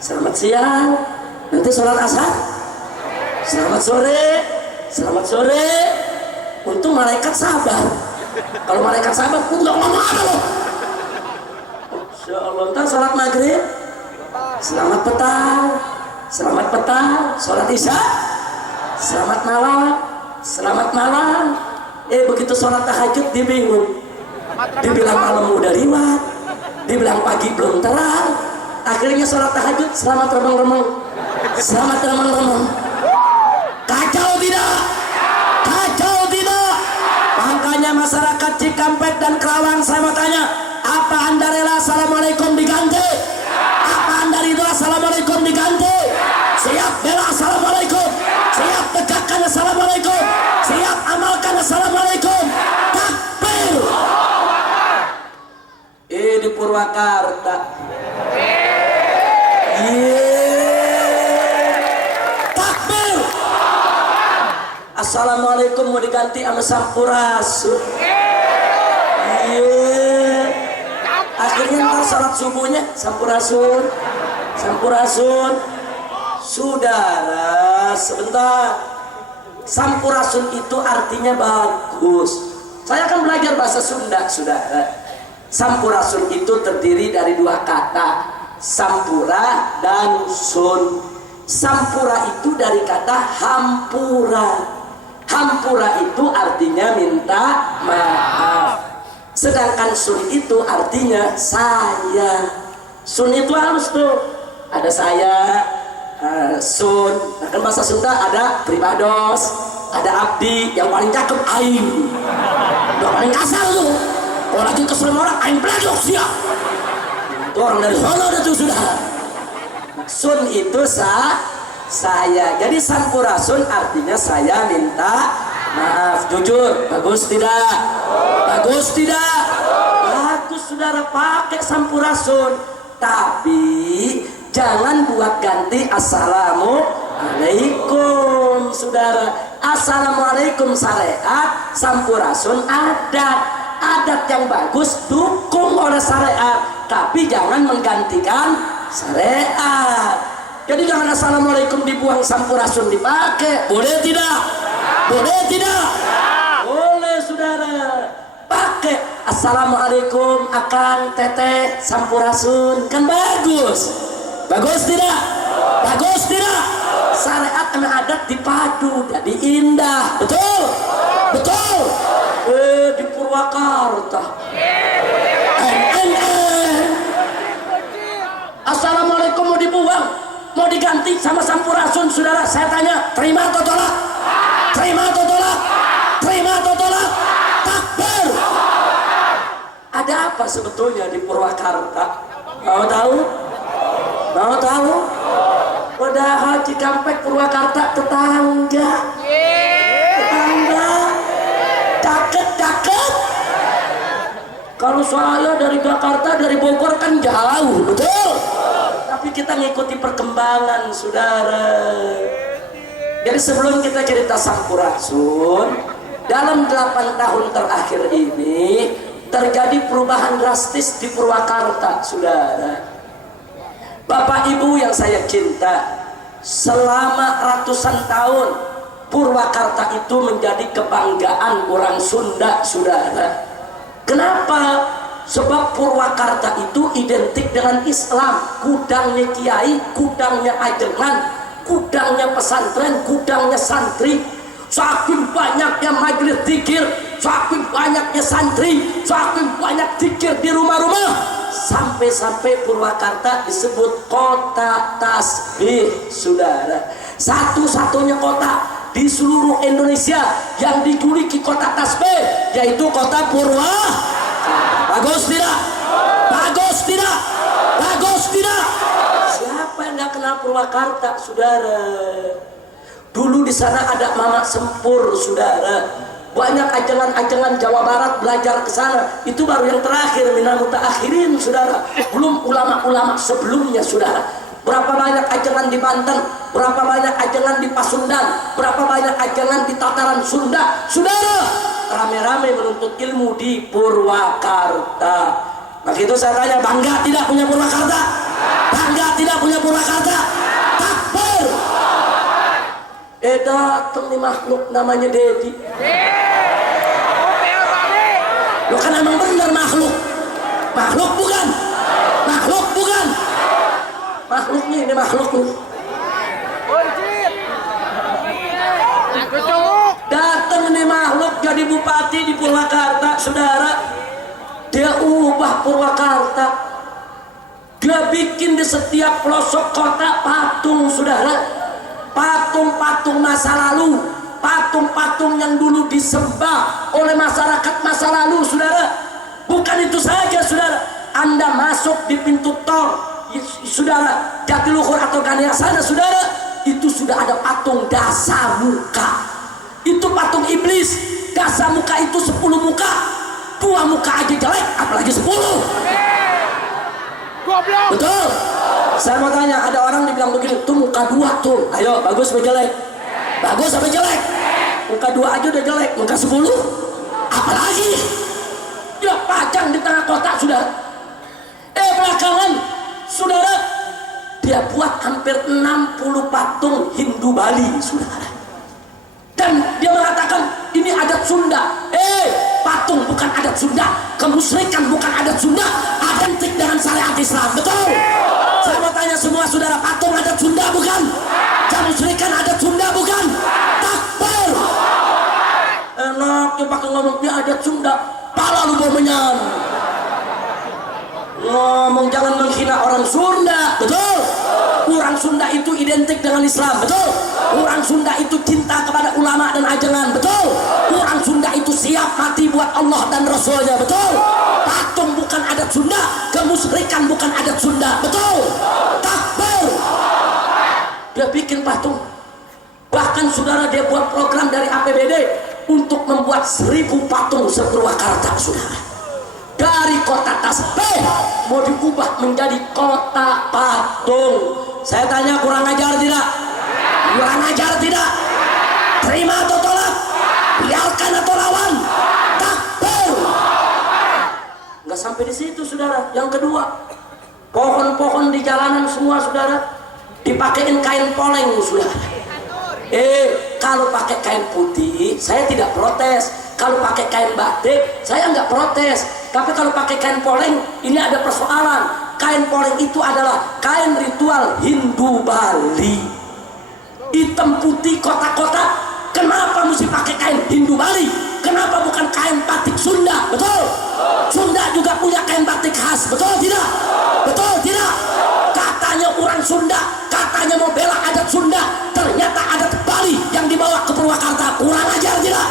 selamat siang. Nanti sholat asar, selamat sore, selamat sore. Untung malaikat sabar. Kalau malaikat sabar, nggak ngomong apa loh. Insya Allah. Ntar sholat maghrib, selamat petang, selamat petang. Sholat isya, selamat malam, selamat malam. Begitu sholat tahajud dibingung, dibilang malam udah riwat, dibilang pagi belum terang. Akhirnya sholat tahajud, selamat remeng-remeng, selamat remeng-remeng. Kacau tidak? Kacau tidak? Makanya masyarakat Cikampek dan Kerawang, saya mau tanya, apa anda rela assalamualaikum diganti? Apa anda ridho assalamualaikum diganti? Siap bela assalamualaikum? Siap tegakkan assalamualaikum? Siap amalkan assalamualaikum? Takbir! Di Purwakarta. Takbir! Assalamualaikum mau diganti sama sampurasun. Akhirnya ntar salat subuhnya sampurasun, sampurasun. Saudara, sebentar. Sampurasun itu artinya bagus. Saya akan belajar bahasa Sunda, saudara. Sampurasun itu terdiri dari dua kata, sampura dan sun. Sampura itu dari kata hampura. Hampura itu artinya minta maaf. Sedangkan sun itu artinya saya. Sun itu halus tuh. Ada saya, sun. Nah, kan bahasa Sunda ada pribados, ada abdi, yang paling cakep aing. Yang paling kasar tuh. Kalau lagi kesel orang, aing pledok siap. Itu orang dari Solo ada tuh sudah. Sun itu saya. Jadi sampurasun artinya saya minta maaf. Jujur, bagus tidak? Bagus tidak? Bagus saudara, pakai sampurasun. Tapi jangan buat ganti assalamualaikum saudara. Assalamualaikum syariat, sampurasun adat. Adat yang bagus dukung oleh syariat, tapi jangan menggantikan syariat. Jadi jangan assalamualaikum dibuang, sampurasun dipakai. Boleh tidak? Boleh tidak? Boleh saudara. Pakai Assalamualaikum akang teteh sampurasun, kan bagus. Bagus tidak? Bagus tidak? Syariat sama adat dipadu jadi indah. Betul? Betul? Di Purwakarta. Assalamualaikum mau dibuang, mau diganti sama sampurasun, saudara. Saya tanya, terima atau tolak? Terima atau tolak? Terima atau tolak? Takbir. Ada apa sebetulnya di Purwakarta? Mau tahu? Mau tahu? Padahal Cikampek Purwakarta tetangga. Tetangga. Deket-deket. Kalau saya dari Jakarta, dari Bogor kan jauh, betul? Tapi kita ngikuti perkembangan, saudara. Jadi sebelum kita cerita sampurasun, dalam 8 tahun terakhir ini terjadi perubahan drastis di Purwakarta, saudara. Bapak Ibu yang saya cinta, selama ratusan tahun Purwakarta itu menjadi kebanggaan orang Sunda, saudara. Kenapa? Sebab Purwakarta itu identik dengan Islam. Gudangnya kiai, gudangnya ajengan, gudangnya pesantren, gudangnya santri. Saking banyaknya majelis zikir, saking banyaknya santri, saking banyak zikir di rumah-rumah, sampai-sampai Purwakarta disebut kota tasbih, saudara. Satu-satunya kota di seluruh Indonesia yang dijuluki kota tasbih yaitu kota Purwakarta. Bagus tidak? Bagus tidak? Bagus tidak? Siapa yang nggak kenal Purwakarta, saudara? Dulu di sana ada Mamak Sempur, saudara. Banyak ajangan-ajangan Jawa Barat belajar ke sana. Itu baru yang terakhir, minal mutaakhirin, saudara. Belum ulama-ulama sebelumnya, saudara. Berapa banyak ajangan di Banten, berapa banyak ajangan di Pasundan, berapa banyak ajangan di tataran Sunda, saudara. Rame-rame menuntut ilmu di Purwakarta. Maka itu saya tanya, bangga tidak punya Purwakarta? Bangga tidak punya Purwakarta? Takbir. Datang nih makhluk namanya Dedi. Lo kan emang bener makhluk. Makhluk bukan? Makhluk bukan? Makhluknya ini makhluk nih. Datang nih makhluk jadi bupati di Purwakarta, saudara. Dia ubah Purwakarta. Dia bikin di setiap pelosok kota patung, saudara. Patung-patung masa lalu, patung-patung yang dulu disembah oleh masyarakat masa lalu, saudara. Bukan itu saja, saudara. Anda masuk di pintu tol, saudara, Jatiluhur atau Ganea sana, saudara, itu sudah ada patung Dasamuka. Itu patung iblis. Dasamuka itu 10 muka. 2 muka aja jelek, apalagi 10. Betul. Saya mau tanya, ada orang dibilang begini, tuh muka 2 tuh. Ayo, bagus apa jelek? Bagus apa jelek? Muka 2 aja udah jelek, muka 10 apalagi? Dia pajang di tengah kota, saudara. Belakangan, saudara, dia buat hampir 60 patung Hindu Bali, saudara. Dan dia mengatakan ini adat Sunda. Patung bukan adat Sunda, kemusyrikan bukan adat Sunda, identik dengan syariat Islam. Betul? Saya mau tanya semua saudara, patung adat Sunda bukan? Kemusyrikan adat Sunda bukan? Takbir. Enak dia pakai ngomong dia adat Sunda, pala lu bau menyan. Ngomong jangan menghina orang Sunda. Betul? Orang Sunda itu identik dengan Islam. Betul? Orang Sunda itu cinta kepada ulama dan ajangan. Betul? Orang Sunda itu siap mati buat Allah dan Rasulnya. Betul? Patung bukan adat Sunda, kemusyrikan bukan adat Sunda. Betul? Takbir. Dia bikin patung. Bahkan saudara, dia buat program dari APBD untuk membuat 1000 patung se-Purwakarta, saudara. Dari kota tasbih mau diubah menjadi kota patung. Saya tanya, kurang ajar tidak? Kurang ajar tidak? Terima atau tolak? Biarkan atau lawan? Takbir. Nggak sampai di situ, saudara. Yang kedua, pohon-pohon di jalanan semua, saudara, dipakein kain poleng, saudara. Kalau pakai kain putih saya tidak protes, kalau pakai kain batik saya nggak protes. Tapi kalau pakai kain poleng, ini ada persoalan. Kain poleng itu adalah kain ritual Hindu Bali. Hitam putih kotak-kotak. Kenapa mesti pakai kain Hindu Bali? Kenapa bukan kain batik Sunda? Betul? Sunda juga punya kain batik khas. Betul tidak? Betul tidak? Katanya orang Sunda, katanya mau bela adat Sunda, ternyata adat Bali yang dibawa ke Purwakarta. Kurang ajar tidak?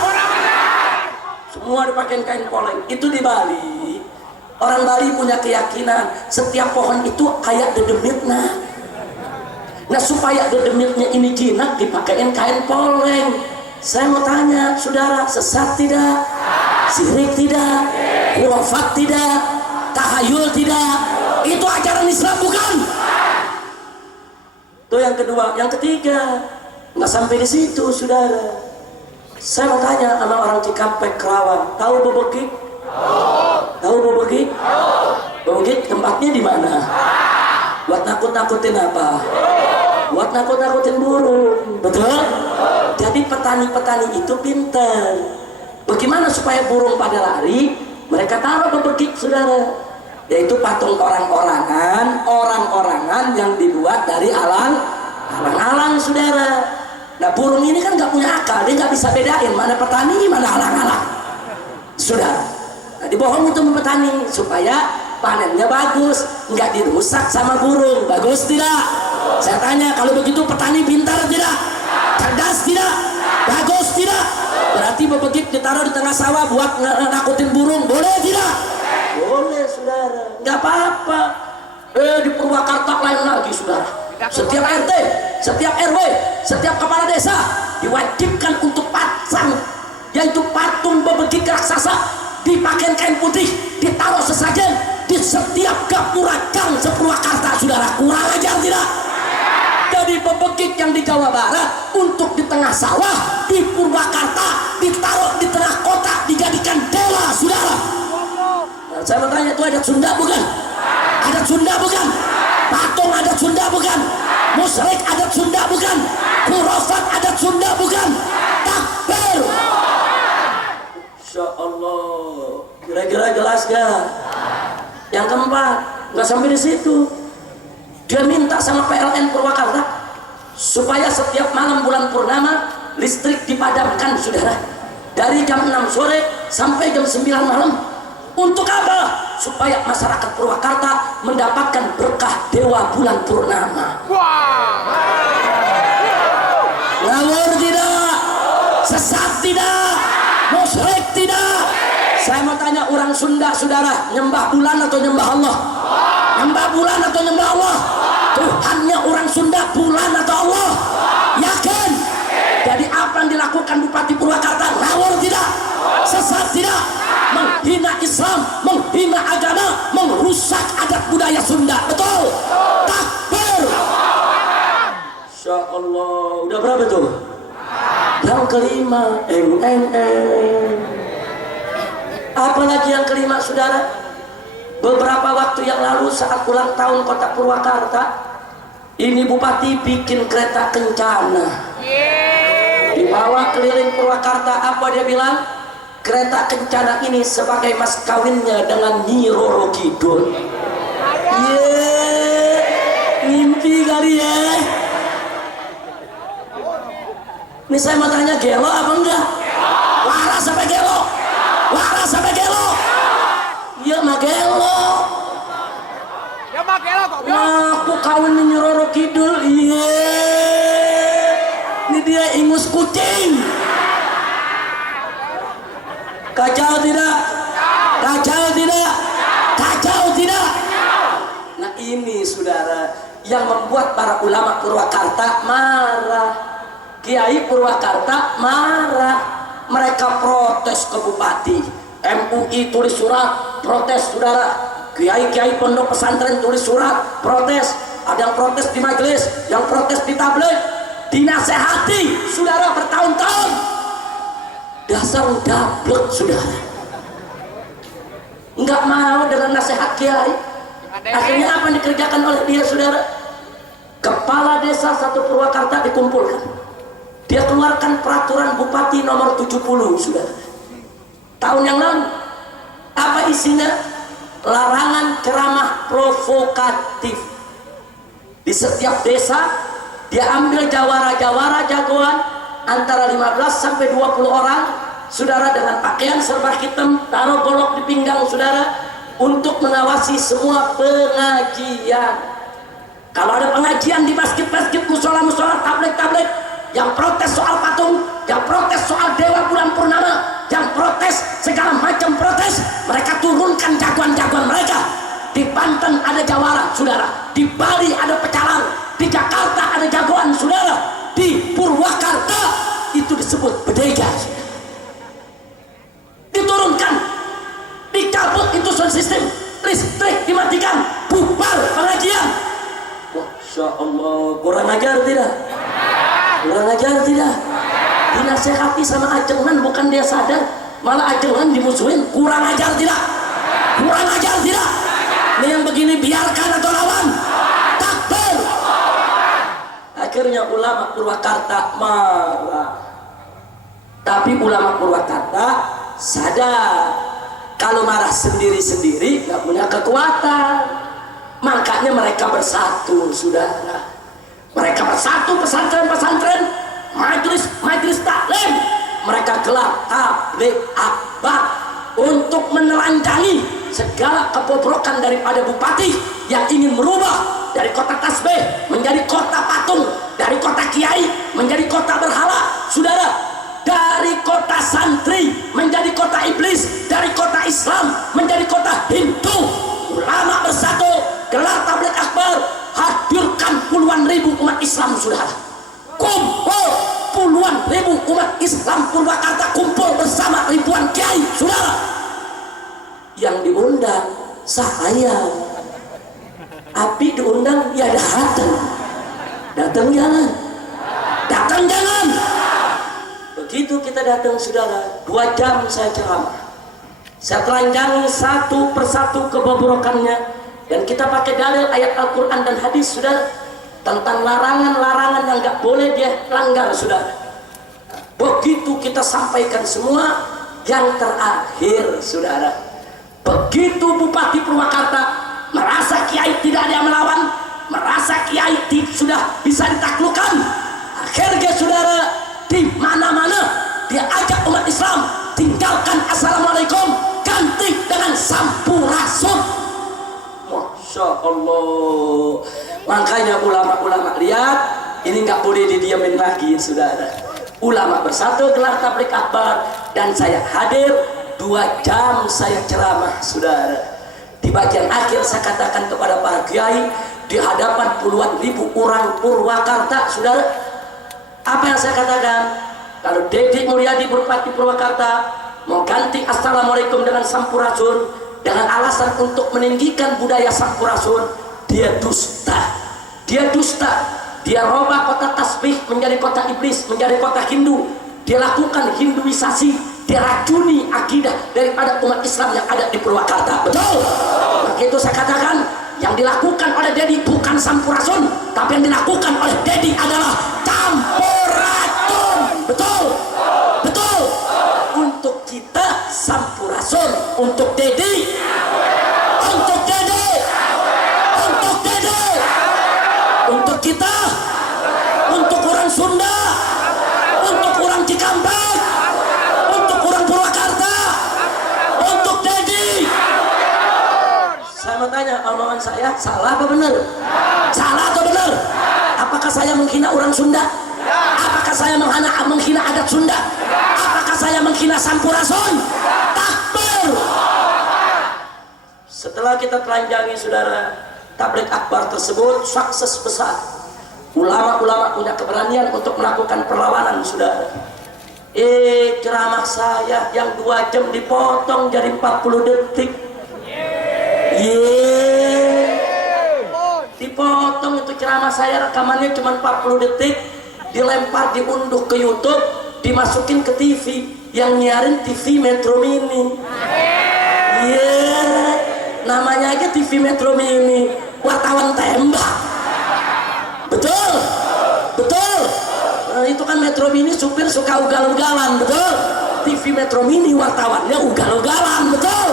Semua dipakai kain poleng. Itu di Bali. Orang Bali punya keyakinan setiap pohon itu kayak dedemitna. Nah supaya dedemitnya ini jinak dipakein kain poleng. Saya mau tanya saudara, sesat tidak? Syirik tidak? Khurafat tidak? Tahayul tidak? Itu ajaran Islam bukan? Itu yang kedua. Yang ketiga, nggak sampai di situ saudara. Saya mau tanya sama orang Cikampek Kerawang, tahu bebegik? Tahu bebegik? Bebegik tempatnya di mana? Buat nakut-nakutin apa? Buat nakut-nakutin burung. Betul? Jadi petani-petani itu pintar. Bagaimana supaya burung pada lari? Mereka taruh bebegik saudara, yaitu patung orang-orangan yang dibuat dari alang-alang saudara. Nah burung ini kan nggak punya akal, dia nggak bisa bedain mana petani mana alang-alang. Sudah, nah, dibohong itu petani supaya panennya bagus, nggak dirusak sama burung. Bagus tidak? Saya tanya, kalau begitu petani pintar tidak? Cerdas tidak? Bagus tidak? Berarti bebegik ditaruh di tengah sawah buat nakutin burung, boleh tidak? Boleh saudara, nggak apa-apa. Di Purwakarta lain lagi saudara. Setiap RT, setiap RW, setiap kepala desa diwajibkan untuk pasang, yaitu patung bebegik raksasa, dipakai kain putih, ditaruh sesajen di setiap gapura gang se-Purwakarta saudara. Kurang ajar tidak? Jadi bebegik yang di Jawa Barat untuk di tengah sawah, di Purwakarta ditaruh di tengah kota, dijadikan dewa saudara. Nah, saya bertanya, itu adat Sunda bukan? Adat Sunda bukan? Patung adat Sunda bukan? Musyrik adat Sunda bukan? Khurafat adat Sunda bukan? Takbir! Insya Allah. Kira-kira jelas gak? Yang keempat, nggak sampai di situ. Dia minta sama PLN Purwakarta supaya setiap malam bulan purnama listrik dipadamkan saudara, dari jam 6 sore sampai jam 9 malam. Untuk apa? Supaya masyarakat Purwakarta mendapatkan berkah dewa bulan purnama. Ngawur tidak? Sesat tidak? Musyrik tidak? Saya mau tanya orang Sunda saudara, nyembah bulan atau nyembah Allah? Nyembah bulan atau nyembah Allah? Tuhannya orang Sunda bulan atau Allah? Yakin? Jadi apa yang dilakukan Bupati Purwakarta? Ngawur tidak? Sesat tidak? Menghina Islam, menghina agama, merusak adat budaya Sunda. Betul? Takbir! Insya Allah. Udah berapa tuh? Yang kelima. Apalagi yang kelima saudara? Beberapa waktu yang lalu saat ulang tahun kota Purwakarta, ini Bupati bikin kereta kencana, dibawa keliling Purwakarta. Apa dia bilang? Kereta kencana ini sebagai mas kawinnya dengan Nyi Roro Kidul. Mimpi kali ya. Ini saya mau tanya, gelo apa enggak? Waras sampai gelo? Waras sampai gelo? Iya mah gelo. Ya mah gelo kok. Aku kawin Nyi Roro Kidul. Iya. Ini dia ingus kucing. Kacau tidak? Kacau tidak? Kacau tidak? Nah ini saudara yang membuat para ulama Purwakarta marah. Kiai Purwakarta marah. Mereka protes ke Bupati. MUI tulis surat protes saudara. Kiai-kiai pondok pesantren tulis surat protes. Ada yang protes di majelis, yang protes di tabligh, dinasehati saudara bertahun-tahun. Dasar dablek saudara, nggak mau dengan nasihat kiai. Akhirnya apa yang dikerjakan oleh dia saudara? Kepala desa satu Purwakarta dikumpulkan, dia keluarkan peraturan Bupati nomor 70 saudara, tahun yang lalu. Apa isinya? Larangan ceramah provokatif. Di setiap desa dia ambil jawara-jawara jagoan antara 15 sampai 20 orang, saudara, dengan pakaian serba hitam, taruh golok di pinggang saudara, untuk mengawasi semua pengajian. Kalau ada pengajian di masjid-masjid, musola-musola, tablet-tablet, yang protes soal patung, yang protes soal dewa bulan purnama, yang protes segala macam protes, mereka turunkan jagoan-jagoan mereka. Di Banten ada jawara, saudara. Di Bali ada pecalang. Di Jakarta ada jagoan, saudara. Di Purwakarta itu disebut bedega. Diturunkan, dicabut itu sound system, listrik dimatikan, bubar pengajian. Masya Allah, kurang ajar tidak? Kurang ajar tidak? Dinasehati sama ajengan, bukan dia sadar, malah ajengan dimusuhin. Kurang ajar tidak? Kurang ajar tidak? Ini yang begini biarkan atau lawan? Takbir. Akhirnya ulama Purwakarta marah. Tapi ulama Purwakarta sadar kalau marah sendiri-sendiri nggak punya kekuatan. Makanya mereka bersatu, saudara. Mereka bersatu, pesantren-pesantren, majelis taklim. Mereka gelar tabligh akbar untuk menelanjangi segala kebobrokan daripada bupati yang ingin merubah dari kota tasbih menjadi kota patung, dari kota kiai menjadi kota berhala, saudara, dari kota santri menjadi kota iblis, dari kota Islam menjadi kota Hindu. Ulama bersatu, gelar tabligh akbar, hadirkan puluhan ribu umat Islam, saudara. Kumpul puluhan ribu umat Islam Purwakarta, kumpul bersama ribuan kiai, saudara. Yang diundang saya, Api diundang ya datang. Datang jangan, datang jangan. Begitu kita datang, saudara, 2 jam saya ceramah. Saya telanjangi satu persatu kebobrokannya, dan kita pakai dalil ayat Al-Quran dan hadis, saudara, tentang larangan-larangan yang gak boleh dia langgar, saudara. Begitu kita sampaikan semua, yang terakhir, saudara, begitu Bupati Purwakarta merasa kiai tidak ada yang melawan, merasa kiai sudah bisa ditaklukkan, akhirnya, saudara, di mana-mana dia ajak umat Islam tinggalkan assalamualaikum, ganti dengan sampurasun. Masya Allah. Makanya ulama-ulama lihat ini nggak boleh didiamin lagi, saudara. Ulama bersatu gelar tabligh akbar, dan saya hadir 2 jam saya ceramah, saudara. Di bagian akhir saya katakan kepada para kiai di hadapan puluhan ribu orang Purwakarta, saudara, apa yang saya katakan? Kalau Deddy Mulyadi Bupati Purwakarta mau ganti assalamualaikum dengan sampurasun dengan alasan untuk meninggikan budaya sampurasun, dia dusta. Dia dusta. Dia robah kota tasbih menjadi kota iblis, menjadi kota Hindu. Dia lakukan Hinduisasi. Dia racuni akidah daripada umat Islam yang ada di Purwakarta. Betul? Maka itu saya katakan, yang dilakukan oleh Deddy bukan sampurasun, tapi yang dilakukan oleh Deddy adalah campuracun. Betul? Betul? Untuk kita sampurasun, untuk Deddy, untuk Deddy, untuk Deddy, untuk kita, untuk orang Sunda, untuk orang Cikampek, untuk orang Purwakarta, untuk Deddy. Saya mau tanya, omongan saya salah apa benar? Salah atau benar? Apakah saya menghina orang Sunda? Apakah saya menghina adat Sunda? Apakah saya menghina sampurasun? Takbir. Setelah kita telanjangi, saudara, tabligh akbar tersebut sukses besar. Ulama-ulama punya keberanian untuk melakukan perlawanan, saudara. Ceramah saya yang 2 jam dipotong jadi 40 detik. Dipotong itu ceramah saya, rekamannya cuma 40 detik, dilempar, diunduh ke YouTube, dimasukin ke TV, yang nyiarin TV Metro Mini. Namanya aja TV Metro Mini, wartawan tembak. Betul? Betul? Nah, itu kan Metro Mini supir suka ugal-ugalan, betul? TV Metro Mini wartawannya ugal-ugalan, betul?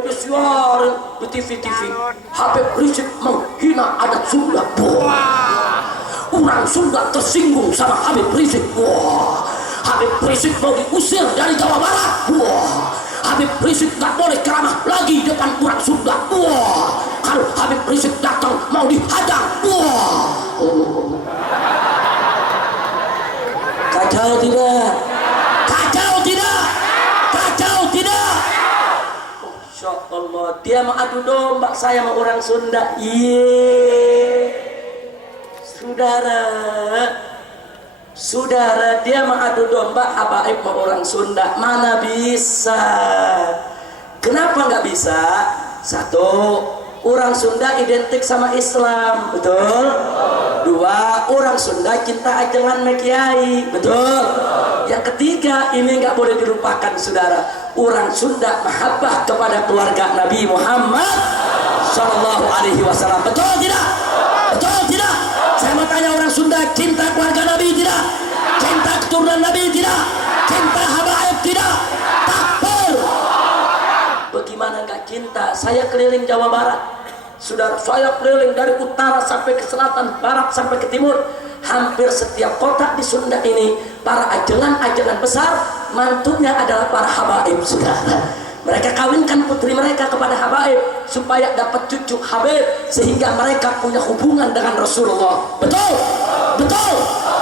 udah siarin di TV-TV. Habib Rizik menghina adat Sunda. Orang Sunda tersinggung sama Habib Rizik. Habib Rizik mau diusir dari Jawa Barat. Habib Rizik gak boleh ceramah lagi depan orang Sunda. Kalau Habib Rizik datang mau dihadang. Kacau tidak? Kacau tidak? Kacau tidak? Masya Allah, dia mau adu domba saya sama orang Sunda. Saudara, dia mau adu domba habaib sama orang Sunda. Mana bisa? Kenapa nggak bisa? Satu, orang Sunda identik sama Islam, betul? Dua, orang Sunda cinta ajengan mekiai, betul? Yang ketiga, ini nggak boleh dilupakan, saudara. Orang Sunda mahabbah kepada keluarga Nabi Muhammad Sallallahu Alaihi Wasallam, betul tidak? Betul tidak? Saya mau tanya, orang Sunda cinta keluarga Nabi tidak? Cinta keturunan Nabi tidak? Cinta habaib tidak? Takbir! Bagaimana nggak cinta? Saya keliling Jawa Barat, saudara, saya keliling dari utara sampai ke selatan, barat sampai ke timur. Hampir setiap kota di Sunda ini, para ajengan-ajengan besar, mantunya adalah para habaib, saudara. Mereka kawinkan putri mereka kepada habaib supaya dapat cucu Habib, sehingga mereka punya hubungan dengan Rasulullah. Betul? Betul?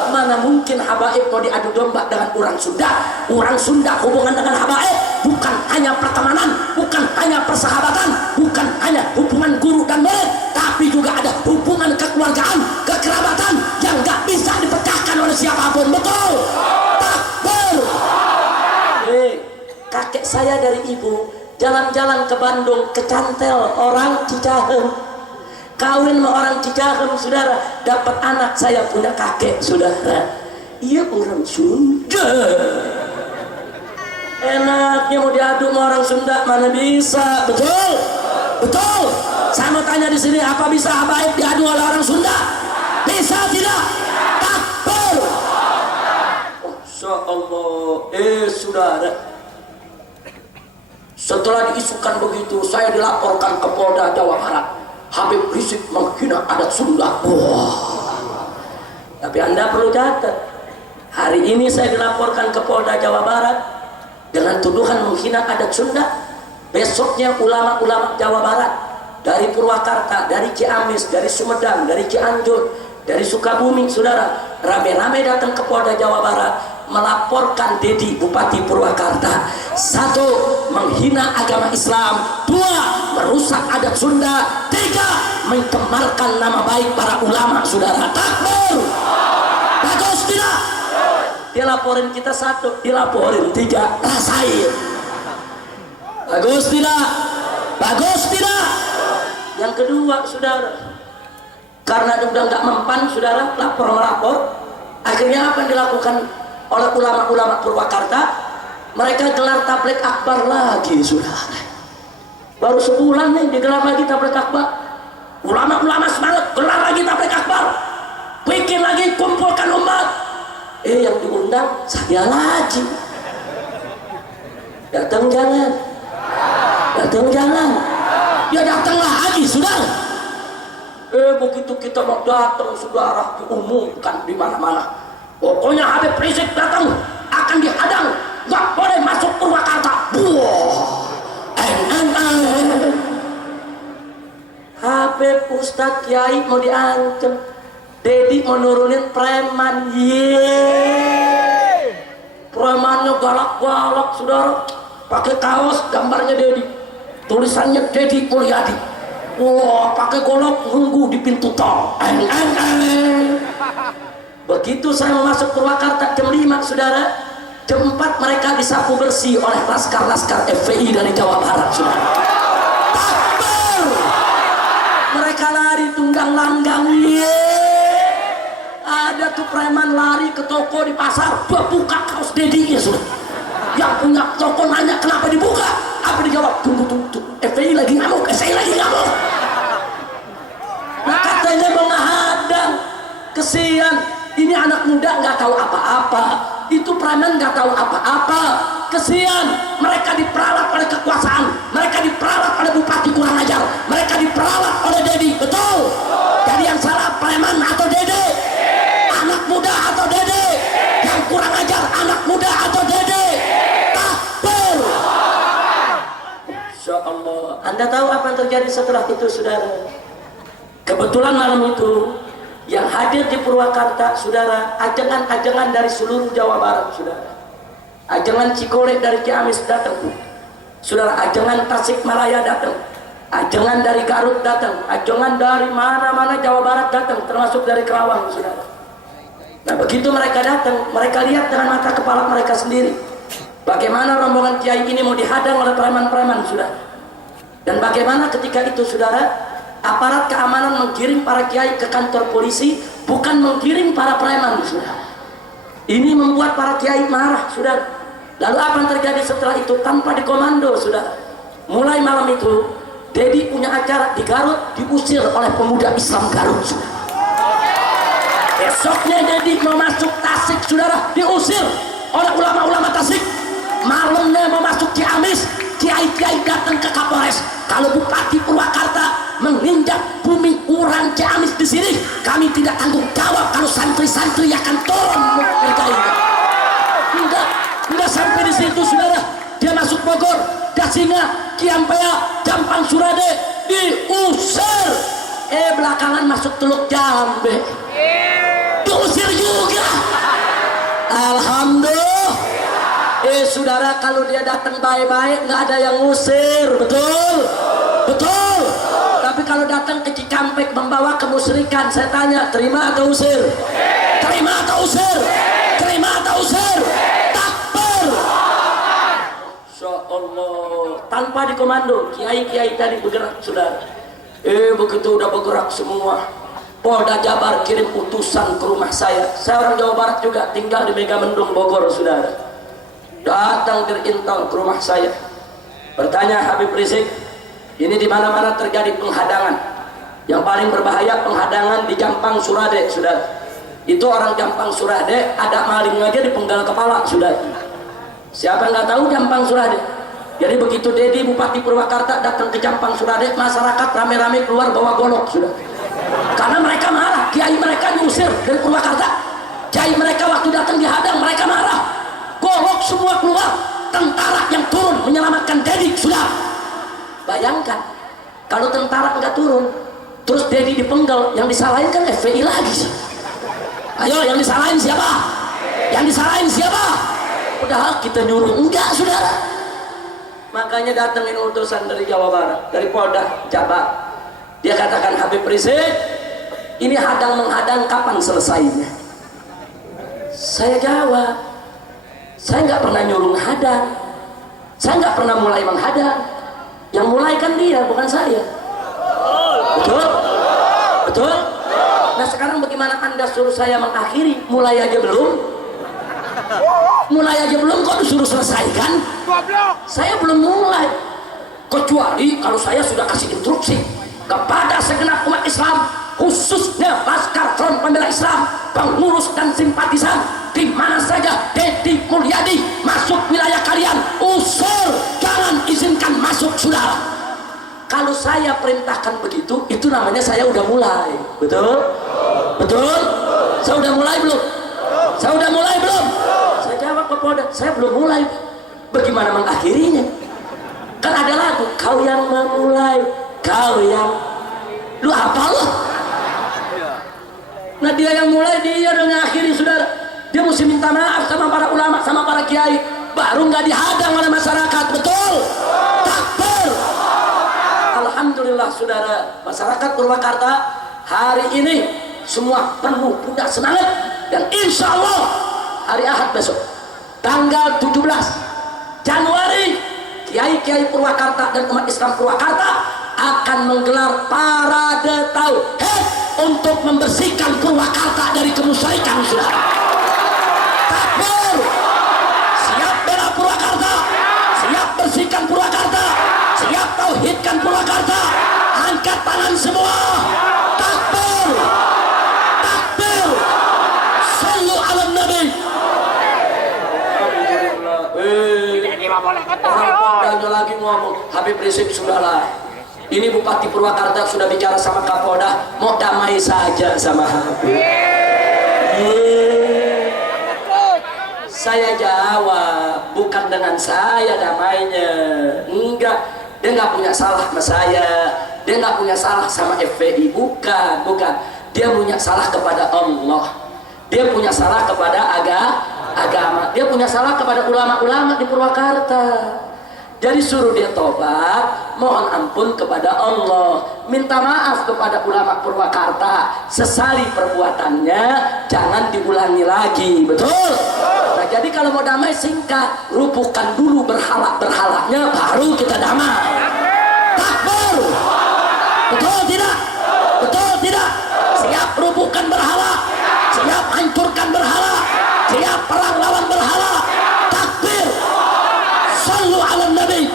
Mana mungkin habaib mau diadu domba dengan orang Sunda? Orang Sunda hubungan dengan habaib bukan hanya pertemanan, bukan hanya persahabatan, bukan hanya hubungan guru dan murid, tapi juga ada hubungan kekeluargaan, kekerabatan yang gak bisa dipecahkan oleh siapapun. Betul? Takbir! Kakek saya dari ibu jalan-jalan ke Bandung, ke Cantel, orang Cicahem, kawin sama orang Cicahem, saudara, dapat anak. Saya punya kakek, saudara, iya orang Sunda. Enaknya mau diadu sama orang Sunda, mana bisa? Betul? Betul? Saya mau tanya di sini, apa bisa habaib diadu oleh orang Sunda? Bisa tidak? Takbir! Masya Allah. Saudara, setelah diisukan begitu, saya dilaporkan ke Polda Jawa Barat. Habib Rizik menghina adat Sunda. Tapi Anda perlu catat, hari ini saya dilaporkan ke Polda Jawa Barat dengan tuduhan menghina adat Sunda. Besoknya ulama-ulama Jawa Barat dari Purwakarta, dari Ciamis, dari Sumedang, dari Cianjur, dari Sukabumi, saudara, rame-rame datang ke Polda Jawa Barat melaporkan Dedi, Bupati Purwakarta. Satu, menghina agama Islam. Dua, merusak adat Sunda. Tiga, mencemarkan nama baik para ulama, saudara. Takbir! Bagus tidak? Dia laporin kita satu, dilaporin tiga. Rasain. Bagus tidak? Bagus tidak? Yang kedua, saudara, karena udah nggak mempan, saudara, lapor. Akhirnya apa yang dilakukan oleh ulama-ulama Purwakarta? Mereka gelar tabligh akbar lagi, saudara. Baru sebulan nih digelar lagi tabligh akbar. Ulama-ulama semangat, gelar lagi tabligh akbar, bikin lagi, kumpulkan umat. Yang diundang saya lagi. Datang jangan, datang jangan. Ya datang lagi, saudara. Begitu kita mau datang, saudara, diumumkan di mana-mana. Pokoknya Habib Rizik datang akan dihadang, nggak boleh masuk Purwakarta. Habib Ustadz Kiai mau diancam, Dedi mau nurunin preman. Premannya galak-galak, saudara, pakai kaos gambarnya Dedi, tulisannya Dedi Mulyadi. Pakai golok nunggu di pintu tol. Begitu saya masuk Purwakarta jam 5, saudara, jam 4 mereka disapu bersih oleh laskar-laskar FPI dari Jawa Barat, saudara. Takbir! Mereka lari tunggang langgang. Ada tuh preman lari ke toko di pasar, buka kaos Dedinya, saudara. Yang punya toko nanya kenapa dibuka, apa dijawab? Tunggu, FPI lagi ngamuk, saya lagi ngamuk. Nah, katanya menghadang. Kesian, ini anak muda nggak tahu apa-apa, itu preman nggak tahu apa-apa. Kesian, mereka diperalat oleh kekuasaan, mereka diperalat Allah. Anda tahu apa yang terjadi setelah itu, saudara? Kebetulan malam itu yang hadir di Purwakarta, saudara, ajangan-ajangan dari seluruh Jawa Barat, saudara. Ajangan Cikole dari Ciamis datang, saudara. Ajangan Tasikmalaya datang. Ajangan dari Garut datang. Ajangan dari mana-mana Jawa Barat datang, termasuk dari Kerawang, saudara. Nah, begitu mereka datang, mereka lihat dengan mata kepala mereka sendiri bagaimana rombongan kiai ini mau dihadang oleh preman-preman, saudara. Dan bagaimana ketika itu, saudara, aparat keamanan menggiring para kiai ke kantor polisi, bukan menggiring para preman, saudara. Ini membuat para kiai marah, saudara. Lalu apa yang terjadi setelah itu? Tanpa dikomando, saudara. Mulai malam itu, Dedi punya acara di Garut, diusir oleh pemuda Islam Garut, saudara. Besoknya Dedi mau masuk Tasik, saudara, diusir oleh ulama-ulama Tasik. Malamnya mau masuk Ciamis, kiai-kiai datang ke Kapolres. Kalau Bupati Purwakarta menginjak bumi Uran Ciamis di sini, kami tidak tanggung jawab kalau santri-santri akan turun mengerjainya. Tidak sampai di situ, saudara. Dia masuk Bogor, Dasinga, Kiampea, Jampang Surade, diusir. Belakangan masuk Teluk Jambe, diusir juga. Alhamdulillah. Saudara, kalau dia datang baik-baik nggak ada yang ngusir, betul? Betul. Tapi kalau datang ke Cikampek membawa kemusyrikan, saya tanya, terima atau usir? Terima atau usir? Terima atau usir? Takbir. Insyaallah. Tanpa dikomando, kiai-kiai tadi bergerak, saudara. Begitu udah bergerak semua, Polda Jabar kirim utusan ke rumah saya. Saya orang Jawa Barat juga, tinggal di Megamendung, Bogor, saudara. Datang dirintal ke rumah saya, bertanya, Habib Rizik, ini di mana-mana terjadi penghadangan. Yang paling berbahaya penghadangan di Jampang Surade, saudara. Itu orang Jampang Surade, ada maling aja dipenggal kepala, saudara. Siapa nggak tahu Jampang Surade? Jadi begitu Dedi Bupati Purwakarta datang ke Jampang Surade, masyarakat rame-rame keluar bawa golok, saudara. Karena mereka marah, kiai mereka diusir dari Purwakarta. Kiai mereka waktu datang dihadang, mereka marah. Golok semua keluar, tentara yang turun menyelamatkan Dedi, sudah. Bayangkan kalau tentara nggak turun, terus Dedi dipenggal, yang disalahin kan FPI lagi. Ayo, yang disalahin siapa? Yang disalahin siapa? Padahal kita nyuruh enggak, saudara. Makanya datangin utusan dari Jawa Barat, dari Polda Jabar. Dia katakan, Habib Rizik, ini hadang menghadang kapan selesainya? Saya jawab, saya nggak pernah nyuruh menghadang, saya nggak pernah mulai menghadang. Yang mulai kan dia, bukan saya. Betul? Betul? Nah, sekarang bagaimana Anda suruh saya mengakhiri? Mulai aja belum? Mulai aja belum kok disuruh selesaikan? Saya belum mulai. Kecuali kalau saya sudah kasih instruksi kepada segenap umat Islam, khususnya Laskar Front Pembela Islam, pengurus dan simpatisan, di mana saja Dedi Mulyadi masuk wilayah kalian, usir, jangan izinkan masuk, saudara. Kalau saya perintahkan begitu, itu namanya saya udah mulai. Betul? Betul? Saya udah mulai belum? Saya udah mulai belum? Saya jawab ke Polda, saya belum mulai. Bagaimana mengakhirinya? Kan ada lagu, kau yang memulai, kau yang, lu apa lu? Nah, dia yang mulai, dia udah mengakhiri, saudara. Dia mesti minta maaf sama para ulama, sama para kiai, baru nggak dihadang oleh masyarakat. Betul? Takbir. Alhamdulillah, saudara. Masyarakat Purwakarta hari ini semua penuh punya semangat, dan insya Allah hari Ahad besok tanggal 17 Januari, kiai-kiai Purwakarta dan umat Islam Purwakarta akan menggelar parade tauhid untuk membersihkan Purwakarta dari kemusyrikan, saudara. Takbir. Siap bela Purwakarta, siap bersihkan Purwakarta, siap tauhidkan Purwakarta. Angkat tangan semua. Takbir. Takbir. Sallu ala Nabi. Orang lagi ngomong, Habib Rizik, sudahlah. Ini Bupati Purwakarta sudah bicara sama Kapolda, mau damai saja sama Habib. Saya jawab, bukan dengan saya damainya, enggak, dia nggak punya salah sama saya, dia nggak punya salah sama FPI, bukan. Dia punya salah kepada Allah, dia punya salah kepada agama, dia punya salah kepada ulama-ulama di Purwakarta. Jadi suruh dia tobat, mohon ampun kepada Allah, minta maaf kepada ulama Purwakarta, sesali perbuatannya, jangan diulangi lagi, betul? Nah, jadi kalau mau damai singkat, rubuhkan dulu berhala-berhalanya, baru kita damai. Takbir, betul tidak? Betul tidak? Siap rubuhkan berhala, siap hancurkan berhala, siap perang lawan berhala. Takbir. Sallu ala Nabi.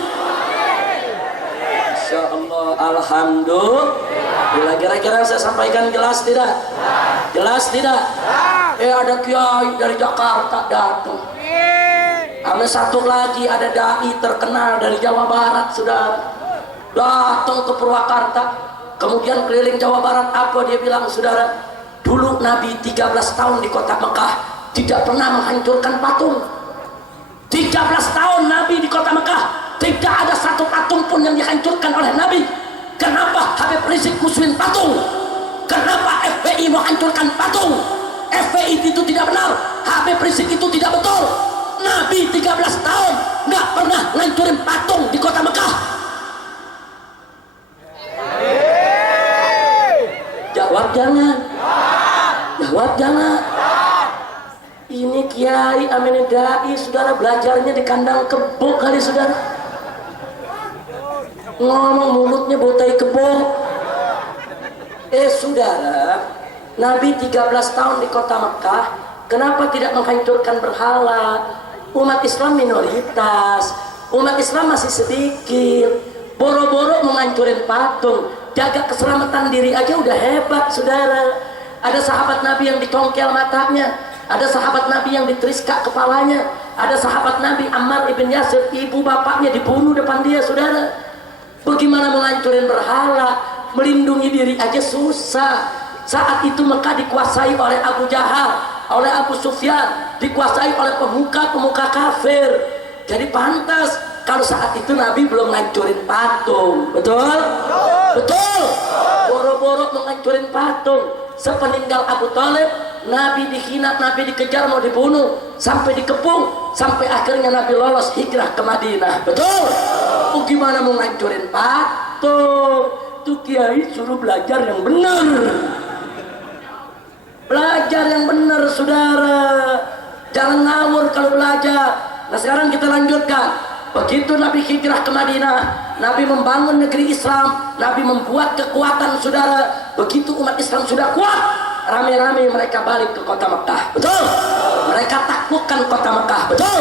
Insyaallah, alhamdulillah. Kira-kira saya sampaikan jelas tidak? Jelas tidak? Ada kiai dari Jakarta datang. Ada satu lagi, ada dai terkenal dari Jawa Barat, saudara, datang ke Purwakarta. Kemudian keliling Jawa Barat, apa dia bilang, saudara? Dulu Nabi 13 tahun di kota Mekah tidak pernah menghancurkan patung. 13 tahun Nabi di kota Mekah, tidak ada satu patung pun yang dihancurkan oleh Nabi. Kenapa Habib Rizik musuhin patung? Kenapa FPI mau hancurkan patung? FPI itu tidak benar, Habib Rizik itu tidak betul. Nabi 13 tahun nggak pernah ngancurin patung di kota Mekah. Jawab jangan. Jawab jangan. Ini kiai amin dai, saudara, belajarnya di kandang kebo kali, saudara. Ngomong mulutnya botai kebo. Saudara, Nabi 13 tahun di kota Mekah, kenapa tidak menghancurkan berhala? Umat Islam minoritas, umat Islam masih sedikit, boro-boro menghancurin patung. Jaga keselamatan diri aja udah hebat, saudara. Ada sahabat Nabi yang dicongkel matanya, ada sahabat Nabi yang diteriska kepalanya, ada sahabat Nabi Ammar ibn Yasir, ibu bapaknya dibunuh depan dia, saudara. Bagaimana menghancurin berhala? Melindungi diri aja susah. Saat itu Mekah dikuasai oleh Abu Jahal, oleh Abu Sufyan, dikuasai oleh pemuka-pemuka kafir. Jadi pantas kalau saat itu Nabi belum ngancurin patung, betul? Betul. Boro-boro menghancurin patung. Sepeninggal Abu Thalib, Nabi dihina, Nabi dikejar, mau dibunuh, sampai dikepung, sampai akhirnya Nabi lolos hijrah ke Madinah, betul? Gimana mau ngancurin patung? Tuh kiai suruh belajar yang benar, belajar yang benar, saudara. Jangan ngawur kalau belajar. Nah, sekarang kita lanjutkan. Begitu Nabi hijrah ke Madinah, Nabi membangun negeri Islam, Nabi membuat kekuatan, saudara. Begitu umat Islam sudah kuat, rame-rame mereka balik ke kota Mekah, betul? Mereka taklukkan kota Mekah, betul?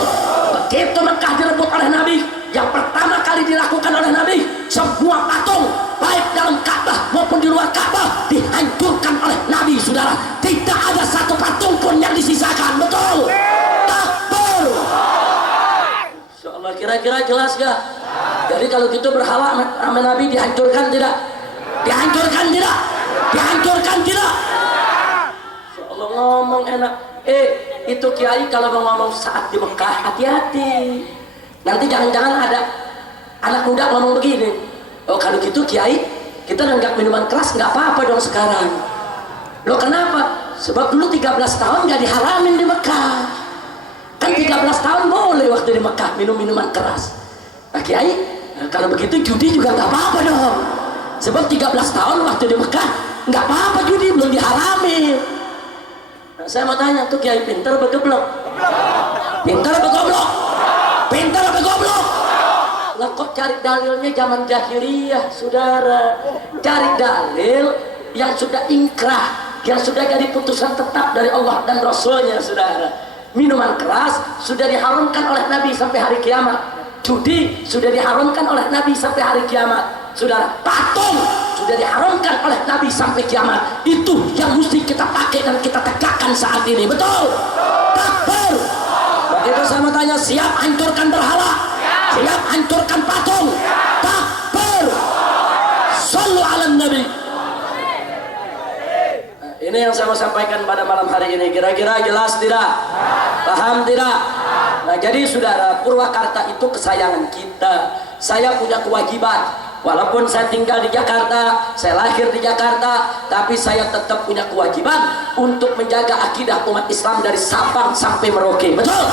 Begitu Mekah direbut oleh Nabi, yang pertama kali dilakukan oleh Nabi, semua patung baik dalam Ka'bah maupun di luar Ka'bah dihancurkan oleh Nabi, saudara. Tidak ada satu patung pun yang disisakan, betul? Takbir. Insyaallah, kira-kira jelas gak? Jadi kalau gitu berhala sama Nabi dihancurkan tidak? Dihancurkan tidak? Dihancurkan tidak? Insyaallah, ngomong enak. Itu kiai kalau mau ngomong saat di Mekah, hati-hati. Nanti jangan-jangan ada anak muda ngomong begini, oh kalau gitu kiai kita nggak minuman keras, nggak apa-apa dong sekarang. Loh kenapa? Sebab dulu 13 tahun nggak diharamin di Mekah. Kan 13 tahun boleh waktu di Mekah minum minuman keras. Nah kiai, kalau begitu judi juga nggak apa-apa dong. Sebab 13 tahun waktu di Mekah nggak apa-apa judi, belum diharamin. Nah, saya mau tanya tuh kiai, pintar apa geblok? Pintar apa goblok? Pintar apa goblok? Lah kok cari dalilnya zaman jahiliyah, saudara. Cari dalil yang sudah ingkrah, yang sudah jadi putusan tetap dari Allah dan Rasulnya, saudara. Minuman keras sudah diharamkan oleh Nabi sampai hari kiamat. Judi sudah diharamkan oleh Nabi sampai hari kiamat, saudara. Patung sudah diharamkan oleh Nabi sampai kiamat. Itu yang mesti kita pakai dan kita tegakkan saat ini, betul? Takbir. Begitu saya mau tanya, siap hancurkan berhala? Siap hancurkan patung? Takbir. Sallu ala Nabi. Ini yang saya mau sampaikan pada malam hari ini. Kira-kira jelas tidak? Paham tidak? Nah jadi saudara, Purwakarta itu kesayangan kita. saya punya kewajiban. Walaupun saya tinggal di Jakarta, saya lahir di Jakarta, tapi saya tetap punya kewajiban untuk menjaga akidah umat Islam dari Sabang sampai Merauke. Betul?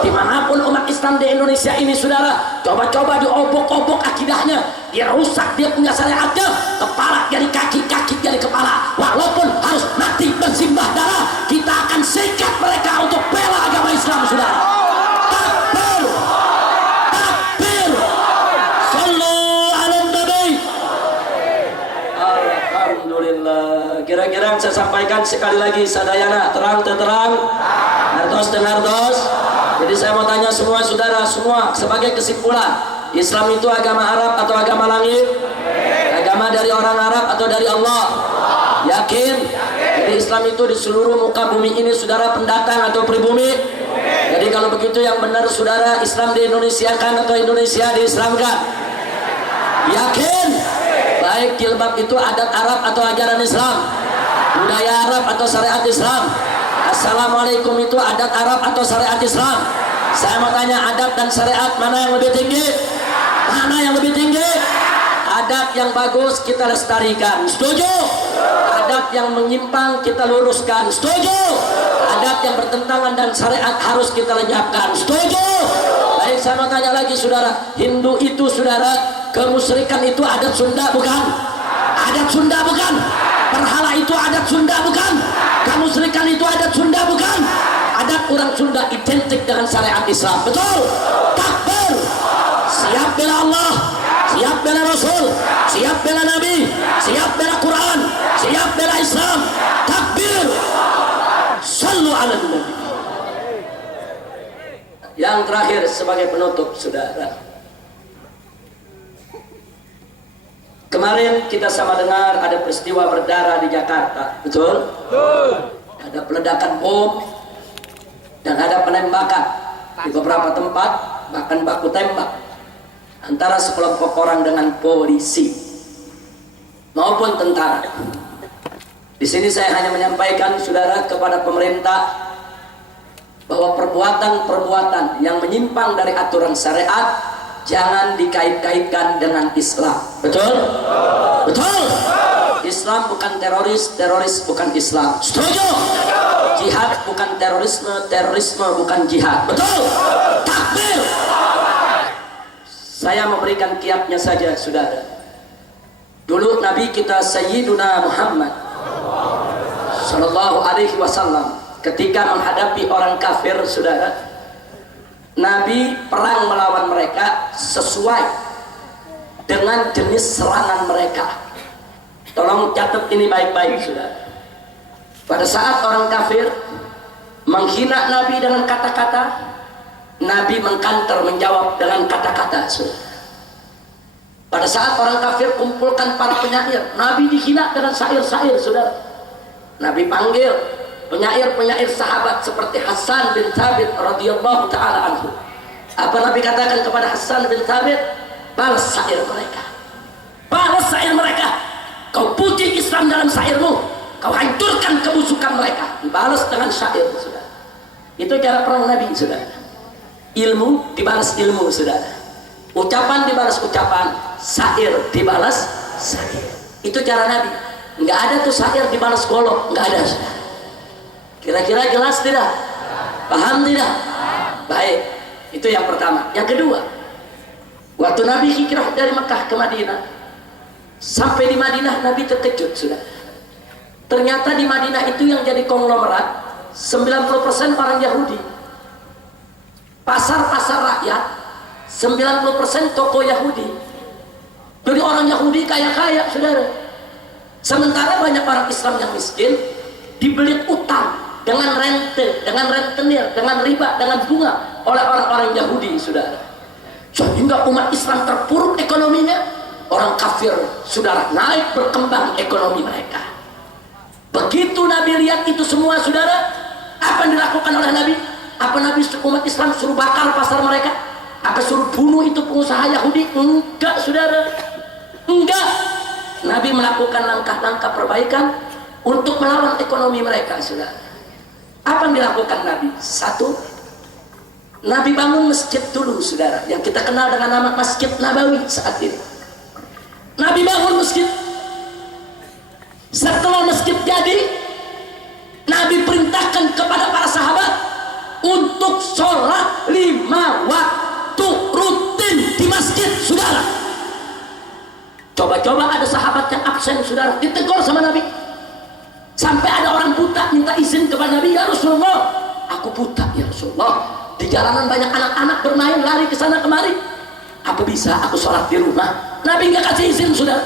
Dimanapun umat Islam di Indonesia ini, saudara, coba-coba diobok-obok akidahnya, dia rusak, dia punya syariatnya, kepala jadi kaki, kaki jadi kepala. Walaupun harus mati bersimbah darah, kita akan sikat mereka untuk bela agama Islam, saudara. Takbir! Takbir! Sallu ala Nabi! Alhamdulillah. Kira-kira yang saya sampaikan sekali lagi, sadayana, terang terang, nartos dan nartos. Jadi saya mau tanya semua saudara, semua sebagai kesimpulan, Islam itu agama Arab atau agama langit? Agama dari orang Arab atau dari Allah? Yakin? Jadi Islam itu di seluruh muka bumi ini, saudara, pendatang atau pribumi? Jadi kalau begitu yang benar, saudara, Islam di Indonesia kan atau Indonesia diislamkan? Yakin? Baik jilbab itu adat Arab atau ajaran Islam? Budaya Arab atau syariat Islam? Assalamualaikum itu adat Arab atau syariat Islam? Saya mau tanya, adat dan syariat mana yang lebih tinggi? Mana yang lebih tinggi? Adat yang bagus kita lestarikan, setuju? Adat yang menyimpang kita luruskan, setuju? Adat yang bertentangan dan syariat harus kita lenyapkan, setuju? Baik, saya mau tanya lagi, saudara, Hindu itu, saudara, kemusyrikan itu adat Sunda bukan? Adat Sunda bukan? Berhala itu adat Sunda bukan? Kemusyrikan itu adat Sunda bukan? Adat orang Sunda identik dengan syariat Islam, betul? Takbir! Siap bela Allah, siap bela Rasul, siap bela Nabi, siap bela Quran, siap bela Islam. Takbir! Sallu ala Nabi. Yang terakhir sebagai penutup, saudara, kemarin kita sama dengar ada peristiwa berdarah di Jakarta, betul? Betul. Ada peledakan bom dan ada penembakan di beberapa tempat, bahkan baku tembak antara sekelompok orang dengan polisi maupun tentara. Di sini saya hanya menyampaikan, saudara, kepada pemerintah bahwa perbuatan-perbuatan yang menyimpang dari aturan syariat jangan dikait-kaitkan dengan Islam. Betul? Betul? Islam bukan teroris, teroris bukan Islam. Setuju? Jihad bukan terorisme, terorisme bukan jihad. Betul? Takbir! Saya memberikan kiatnya saja, saudara. Dulu Nabi kita Sayyiduna Muhammad Sallallahu Alaihi Wasallam ketika menghadapi orang kafir, saudara, Nabi perang melawan mereka sesuai dengan jenis serangan mereka. Tolong catat ini baik-baik, saudara. Pada saat orang kafir menghina Nabi dengan kata-kata, Nabi mengkanter menjawab dengan kata-kata, saudara. Pada saat orang kafir kumpulkan para penyair, Nabi dihina dengan syair-syair, saudara. Nabi panggil penyair-penyair sahabat seperti Hasan bin Thabit radhiyallahu taala anhu. Apa Nabi katakan kepada Hasan bin Thabit? Balas syair mereka. Balas syair mereka. Kau puji Islam dalam syairmu, kau hancurkan kebusukan mereka. Dibalas dengan syair, saudara. Itu cara perang Nabi, saudara. Ilmu dibalas ilmu, saudara. Ucapan dibalas ucapan, syair dibalas syair. Itu cara Nabi. Enggak ada tuh syair dibalas golok, enggak ada, saudara. Kira-kira jelas tidak? Paham tidak? Baik, itu yang pertama. Yang kedua, waktu Nabi hijrah dari Mekah ke Madinah, sampai di Madinah Nabi terkejut, sudah. Ternyata di Madinah itu yang jadi konglomerat 90% orang Yahudi. Pasar-pasar rakyat 90% toko Yahudi. Jadi orang Yahudi kaya-kaya, saudara. Sementara banyak orang Islam yang miskin, dibelit utang dengan rente, dengan rentenir, dengan riba, dengan bunga oleh orang-orang Yahudi, saudara. Sehingga umat Islam terpuruk ekonominya, orang kafir, saudara, naik berkembang ekonomi mereka. Begitu Nabi lihat itu semua, saudara, apa yang dilakukan oleh Nabi? Apa Nabi umat Islam suruh bakar pasar mereka? Apa suruh bunuh itu pengusaha Yahudi? Enggak, saudara, enggak. Nabi melakukan langkah-langkah perbaikan untuk melawan ekonomi mereka, saudara. Apa yang dilakukan Nabi? Satu, Nabi bangun masjid dulu, saudara, yang kita kenal dengan nama Masjid Nabawi saat ini. Nabi bangun masjid. Setelah masjid jadi, Nabi perintahkan kepada para sahabat untuk sholat 5 waktu rutin di masjid, saudara. Coba-coba ada sahabat yang absen, saudara, ditegur sama Nabi. Sampai ada orang buta minta izin kepada Nabi, ya Rasulullah, aku buta ya Rasulullah. Di jalanan banyak anak-anak bermain lari ke sana kemari. Apa bisa aku sholat di rumah? Nabi nggak kasih izin, saudara.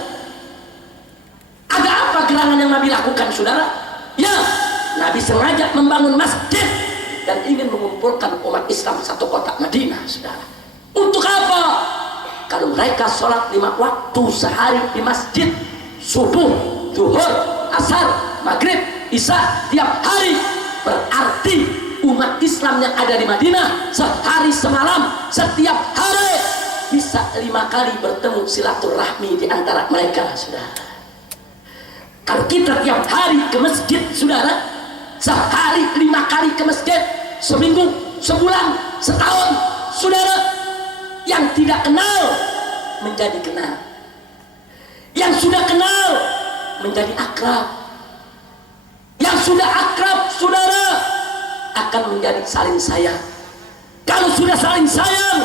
Ada apa gerangan yang Nabi lakukan, saudara? Ya, Nabi sengaja membangun masjid dan ingin mengumpulkan umat Islam satu kota Madinah, saudara. Untuk apa? Kalau mereka sholat 5 waktu sehari di masjid, subuh, zuhur, asar, maghrib, isya tiap hari, berarti umat Islam yang ada di Madinah sehari semalam setiap hari bisa 5 kali bertemu silaturahmi di antara mereka, saudara. Kalau kita tiap hari ke masjid, saudara, sehari 5 kali ke masjid, seminggu, sebulan, setahun, saudara, yang tidak kenal menjadi kenal, yang sudah kenal menjadi akrab, yang sudah akrab, saudara, akan menjadi saling sayang. Kalau sudah saling sayang,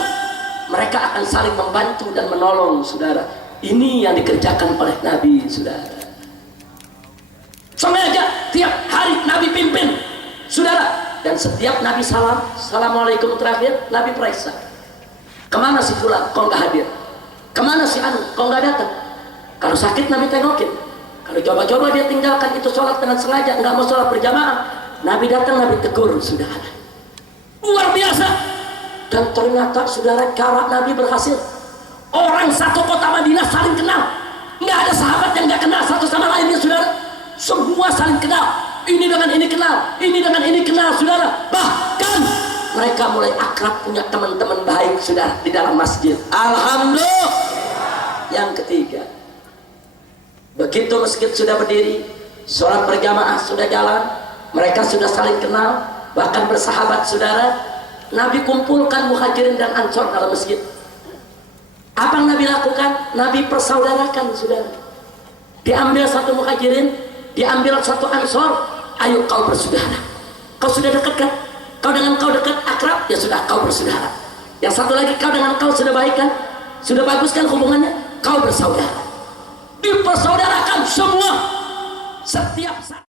mereka akan saling membantu dan menolong, saudara. Ini yang dikerjakan oleh Nabi, saudara. Sengaja tiap hari Nabi pimpin, saudara. Dan setiap Nabi salam, assalamualaikum terakhir, Nabi periksa, kemana si fulan, kok nggak hadir? Kemana si anu, kok nggak datang? Kalau sakit Nabi tengokin. Kalau coba-coba dia tinggalkan itu sholat dengan sengaja, nggak mau sholat berjamaah, Nabi datang, Nabi tegur, saudara. Luar biasa. Dan ternyata, saudara, cara Nabi berhasil. Orang satu kota Madinah saling kenal. Nggak ada sahabat yang nggak kenal satu sama lainnya, saudara. Semua saling kenal. Ini dengan ini kenal, ini dengan ini kenal, saudara. Bahkan mereka mulai akrab, punya teman-teman baik, saudara, di dalam masjid. Alhamdulillah. Yang ketiga, begitu masjid sudah berdiri, sholat berjamaah sudah jalan, mereka sudah saling kenal, bahkan bersahabat, saudara. Nabi kumpulkan muhajirin dan ansor dalam masjid. Apa yang Nabi lakukan? Nabi persaudarakan, saudara. Diambil satu muhajirin, diambil satu ansor, ayo kau bersaudara. Kau sudah dekat kan? Kau dengan kau dekat, akrab, ya sudah kau bersaudara. Yang satu lagi, kau dengan kau sudah baik kan? Sudah bagus kan hubungannya? Kau bersaudara. Dipersaudarakan semua. Setiap saat